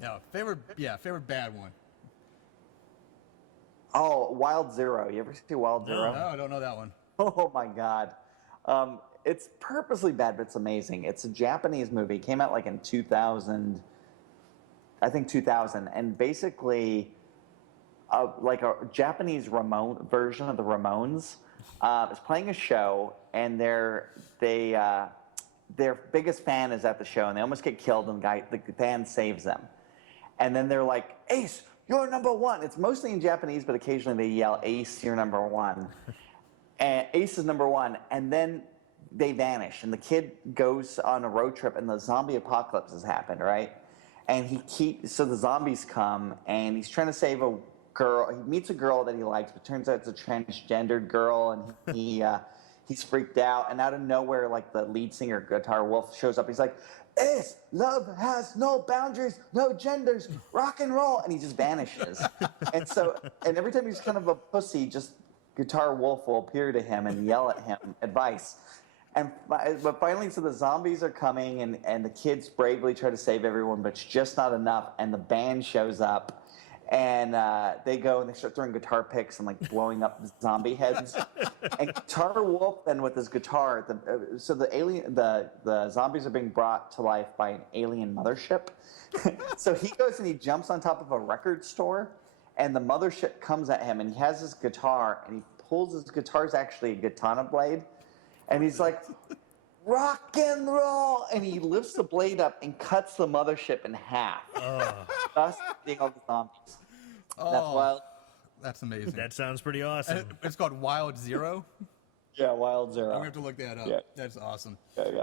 No, favorite bad one. Oh, Wild Zero. You ever see Wild Zero? No, I don't know that one. Oh my God. It's purposely bad, but it's amazing. It's a Japanese movie. It came out like in 2000, I think 2000, and basically, like a Japanese version of the Ramones is playing a show, and their biggest fan is at the show, and they almost get killed, and the band saves them, and then they're like, "Ace, you're number one." It's mostly in Japanese, but occasionally they yell, "Ace, you're number one," and Ace is number one, and then they vanish, and the kid goes on a road trip, and the zombie apocalypse has happened, right? And so the zombies come, and he's trying to save a girl. He meets a girl that he likes, but turns out it's a transgendered girl, and he's freaked out. And out of nowhere, like the lead singer, Guitar Wolf, shows up. He's like, "Ace, love has no boundaries, no genders, rock and roll," and he just vanishes. and every time he's kind of a pussy, just Guitar Wolf will appear to him and yell at him advice. But finally, so the zombies are coming, and the kids bravely try to save everyone, but it's just not enough. And the band shows up, and they go and they start throwing guitar picks and like blowing up zombie heads. And Guitar Wolf, then with his guitar, the zombies are being brought to life by an alien mothership. So he goes and he jumps on top of a record store, and the mothership comes at him, and he has his guitar, and he pulls his guitar's actually a katana blade. And he's like, "Rock and roll!" And he lifts the blade up and cuts the mothership in half. Thus being all the zombies. Oh, That's wild. That's amazing. That sounds pretty awesome. It's called Wild Zero. Yeah, Wild I'm Zero. gonna have to look that up. Yeah. That's awesome. Yeah.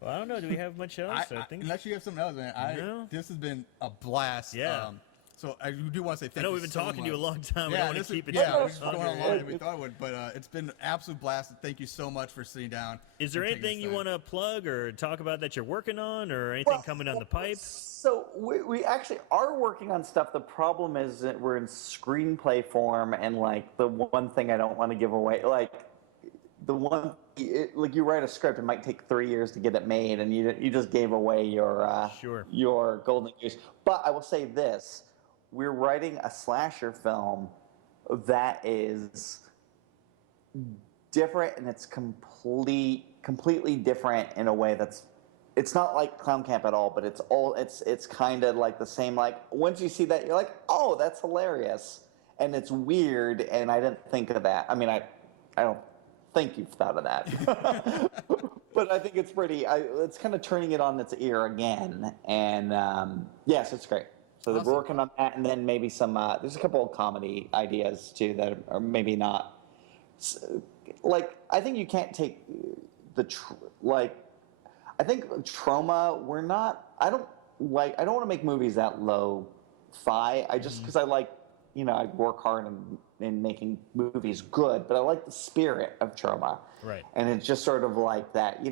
Well, I don't know. Do we have much else? I think. Unless you have something else, man. No. This has been a blast. Yeah. So I do want to say thank you. I know we've been talking to you a long time. We Yeah, don't want to keep it. yeah, too we're just going longer. on longer than we thought it would, but it's been an absolute blast. Thank you so much for sitting down. Is there and taking anything this you time. want to plug or talk about that you're working on, or anything coming down the pipe? So we actually are working on stuff. The problem is that we're in screenplay form, and like the one thing I don't want to give away, like like you write a script, it might take 3 years to get it made, and you just gave away your golden goose. But I will say this: we're writing a slasher film that is different, and it's completely different in a way it's not like Klown Kamp at all, but it's kind of like the same. Like once you see that, you're like, "Oh, that's hilarious," and it's weird, and I didn't think of that. I mean, I don't think you've thought of that, but I think it's it's kind of turning it on its ear again, and yes, it's great. So Awesome. we're working on that, and then maybe some. There's a couple of comedy ideas too that are maybe not. Like I think you can't take I think trauma. We're not. I don't want to make movies that low-fi. I just because I like I work hard in making movies good, but I like the spirit of trauma. Right. And it's just sort of like that.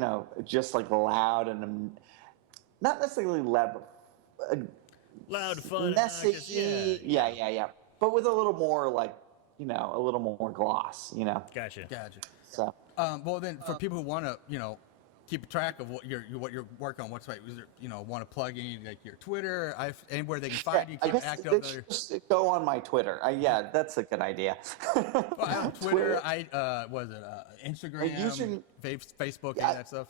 Just like loud and not necessarily loud, but. Loud, fun, Messy, yeah. But with a little more a little more gloss, Gotcha. Gotcha. So Well, then for people who want to, keep track of what you're working on. What's right? Want to plug in like your Twitter, anywhere they can find you. I Keep guess active. just go on my Twitter. Yeah, that's a good idea. Well, I have Twitter. Instagram, Facebook, Yeah. and that stuff.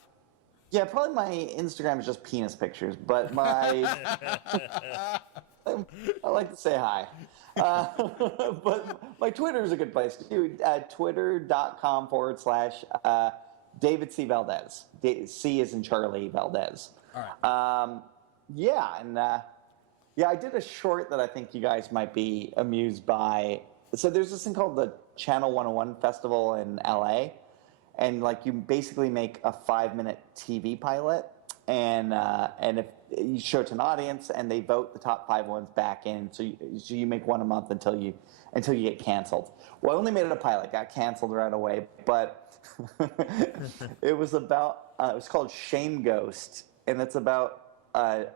Yeah, probably my Instagram is just penis pictures, but my I like to say hi. But my Twitter is a good place too. Twitter.com/David C. Valdez. C is in Charlie Valdez. All right. I did a short that I think you guys might be amused by. So there's this thing called the Channel 101 Festival in LA. And like you basically make a 5-minute TV pilot, and if you show it to an audience, and they vote the top 5 ones back in, so you make one a month until you get canceled. Well, I only made it a pilot, got canceled right away, but it was called Shame Ghost, and it's about a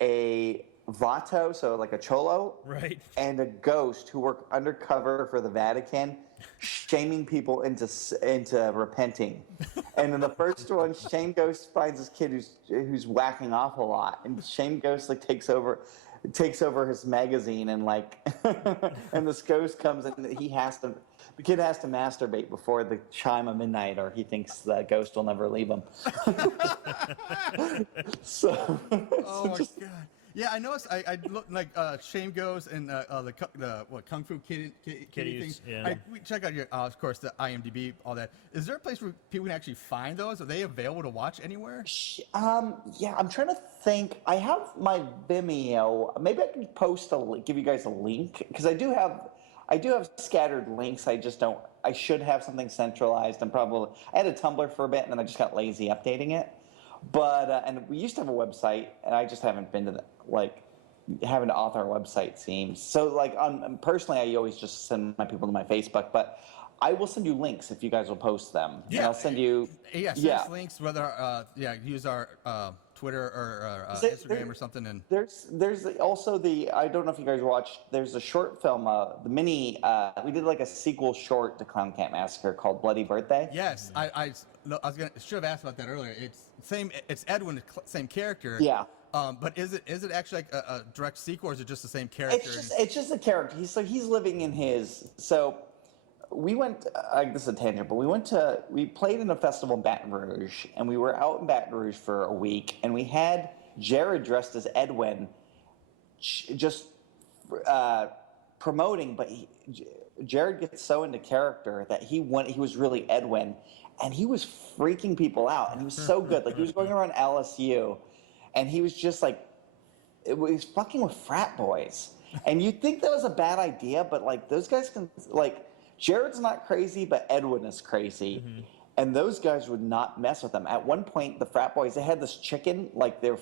vato, so like a cholo, Right. and a ghost who work undercover for the Vatican, shaming people into repenting. And in the first one, Shame Ghost finds this kid who's whacking off a lot, and Shame Ghost like takes over his magazine, and like and this ghost comes and the kid has to masturbate before the chime of midnight, or he thinks the ghost will never leave him. So Oh my god! Yeah, I noticed. I look like Shame Goes and the Kung Fu Kitty Kitties, things. yeah. We check out your, of course, the IMDb, all that. Is there a place where people can actually find those? Are they available to watch anywhere? Yeah, I'm trying to think. I have my Vimeo. Maybe I can give you guys a link, because I do have scattered links. I should have something centralized. I had a Tumblr for a bit, and then I just got lazy updating it. But and we used to have a website, and I just haven't been to having to author a website seems so. Like personally, I always just send my people to my Facebook, but I will send you links if you guys will post them. Yeah, and I'll send you. Send us links. Whether use our Twitter or Instagram or something. And there's also I don't know if you guys watched. There's a short film, the mini. We did like a sequel short to Klown Kamp Massacre called Bloody Birthday. yes, I should have asked about that earlier. It's Edwin, same character. Yeah. But is it actually like a direct sequel, or is it just the same character? It's just a character. He's living in his. So we went. This is a tangent, but we played in a festival in Baton Rouge, and we were out in Baton Rouge for a week, and we had Jared dressed as Edwin, just promoting. But Jared gets so into character that he was really Edwin, and he was freaking people out, and he was so good. Like he was going around LSU. And he was just like, he was fucking with frat boys. And you'd think that was a bad idea, but like those guys Jared's not crazy, but Edwin is crazy. Mm-hmm. And those guys would not mess with them. At one point, the frat boys, they had this chicken, like the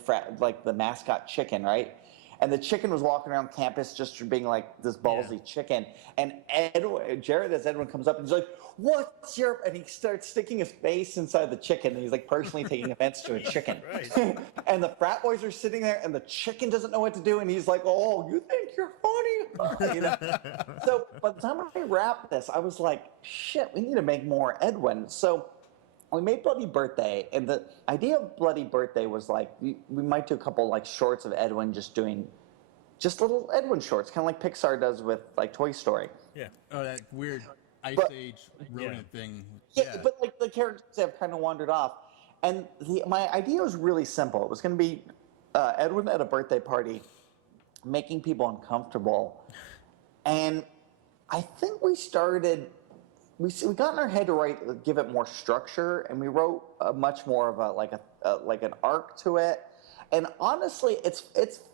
mascot chicken, right? And the chicken was walking around campus just being like this ballsy chicken. And Jared, as Edwin comes up, and he's like, "What's your?" And he starts sticking his face inside the chicken. And he's like personally taking offense to a chicken. Right. And the frat boys are sitting there, and the chicken doesn't know what to do. And he's like, "Oh, you think you're funny?" You know? So by the time I wrapped this, I was like, "Shit, we need to make more Edwin." So we made Bloody Birthday, and the idea of Bloody Birthday was like we might do a couple like shorts of Edwin just little Edwin shorts, kind of like Pixar does with like Toy Story. Yeah. Oh, that weird Ice Age rodent thing. Yeah, but like the characters have kind of wandered off, and my idea was really simple. It was going to be Edwin at a birthday party, making people uncomfortable, and I think we got in our head to give it more structure, and we wrote much more of like an arc to it. And honestly, it's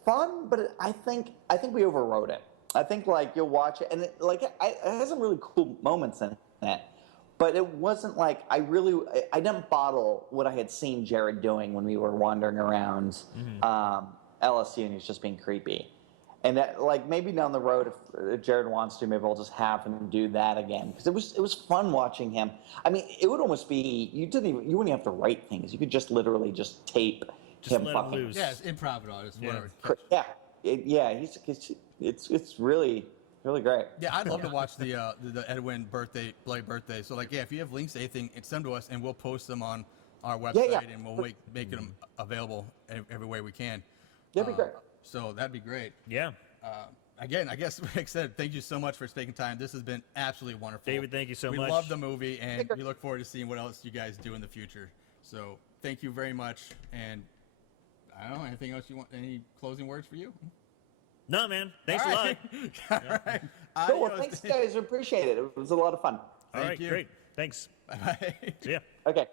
fun, but I think we overwrote it. I think like you'll watch it, and it has some really cool moments in it, but it wasn't like I didn't bottle what I had seen Jared doing when we were wandering around LSU, and he was just being creepy. And that, like maybe down the road, if Jared wants to, maybe I'll just have him do that again, because it was fun watching him. I mean, it would almost be you wouldn't have to write things. You could just literally just tape him let fucking. Yeah, it's improv artist, whatever. Yeah, it's really Really great. Yeah, I'd love to watch the Edwin bloody birthday. So like, yeah, if you have links to anything, send them to us, and we'll post them on our website, and we'll make them available every way we can. That'd be great. So that'd be great. Yeah. Again, I guess like I said, thank you so much for taking time. This has been absolutely wonderful. David, thank you so much. We love the movie, and we look forward to seeing what else you guys do in the future. So thank you very much. And I don't know, anything else you want? Any closing words for you? No, man. Thanks a lot. All right. Cool. Well, Adios. thanks, guys. Appreciate it. It was a lot of fun. All right, you. great. Thanks. Bye-bye. See ya. Okay.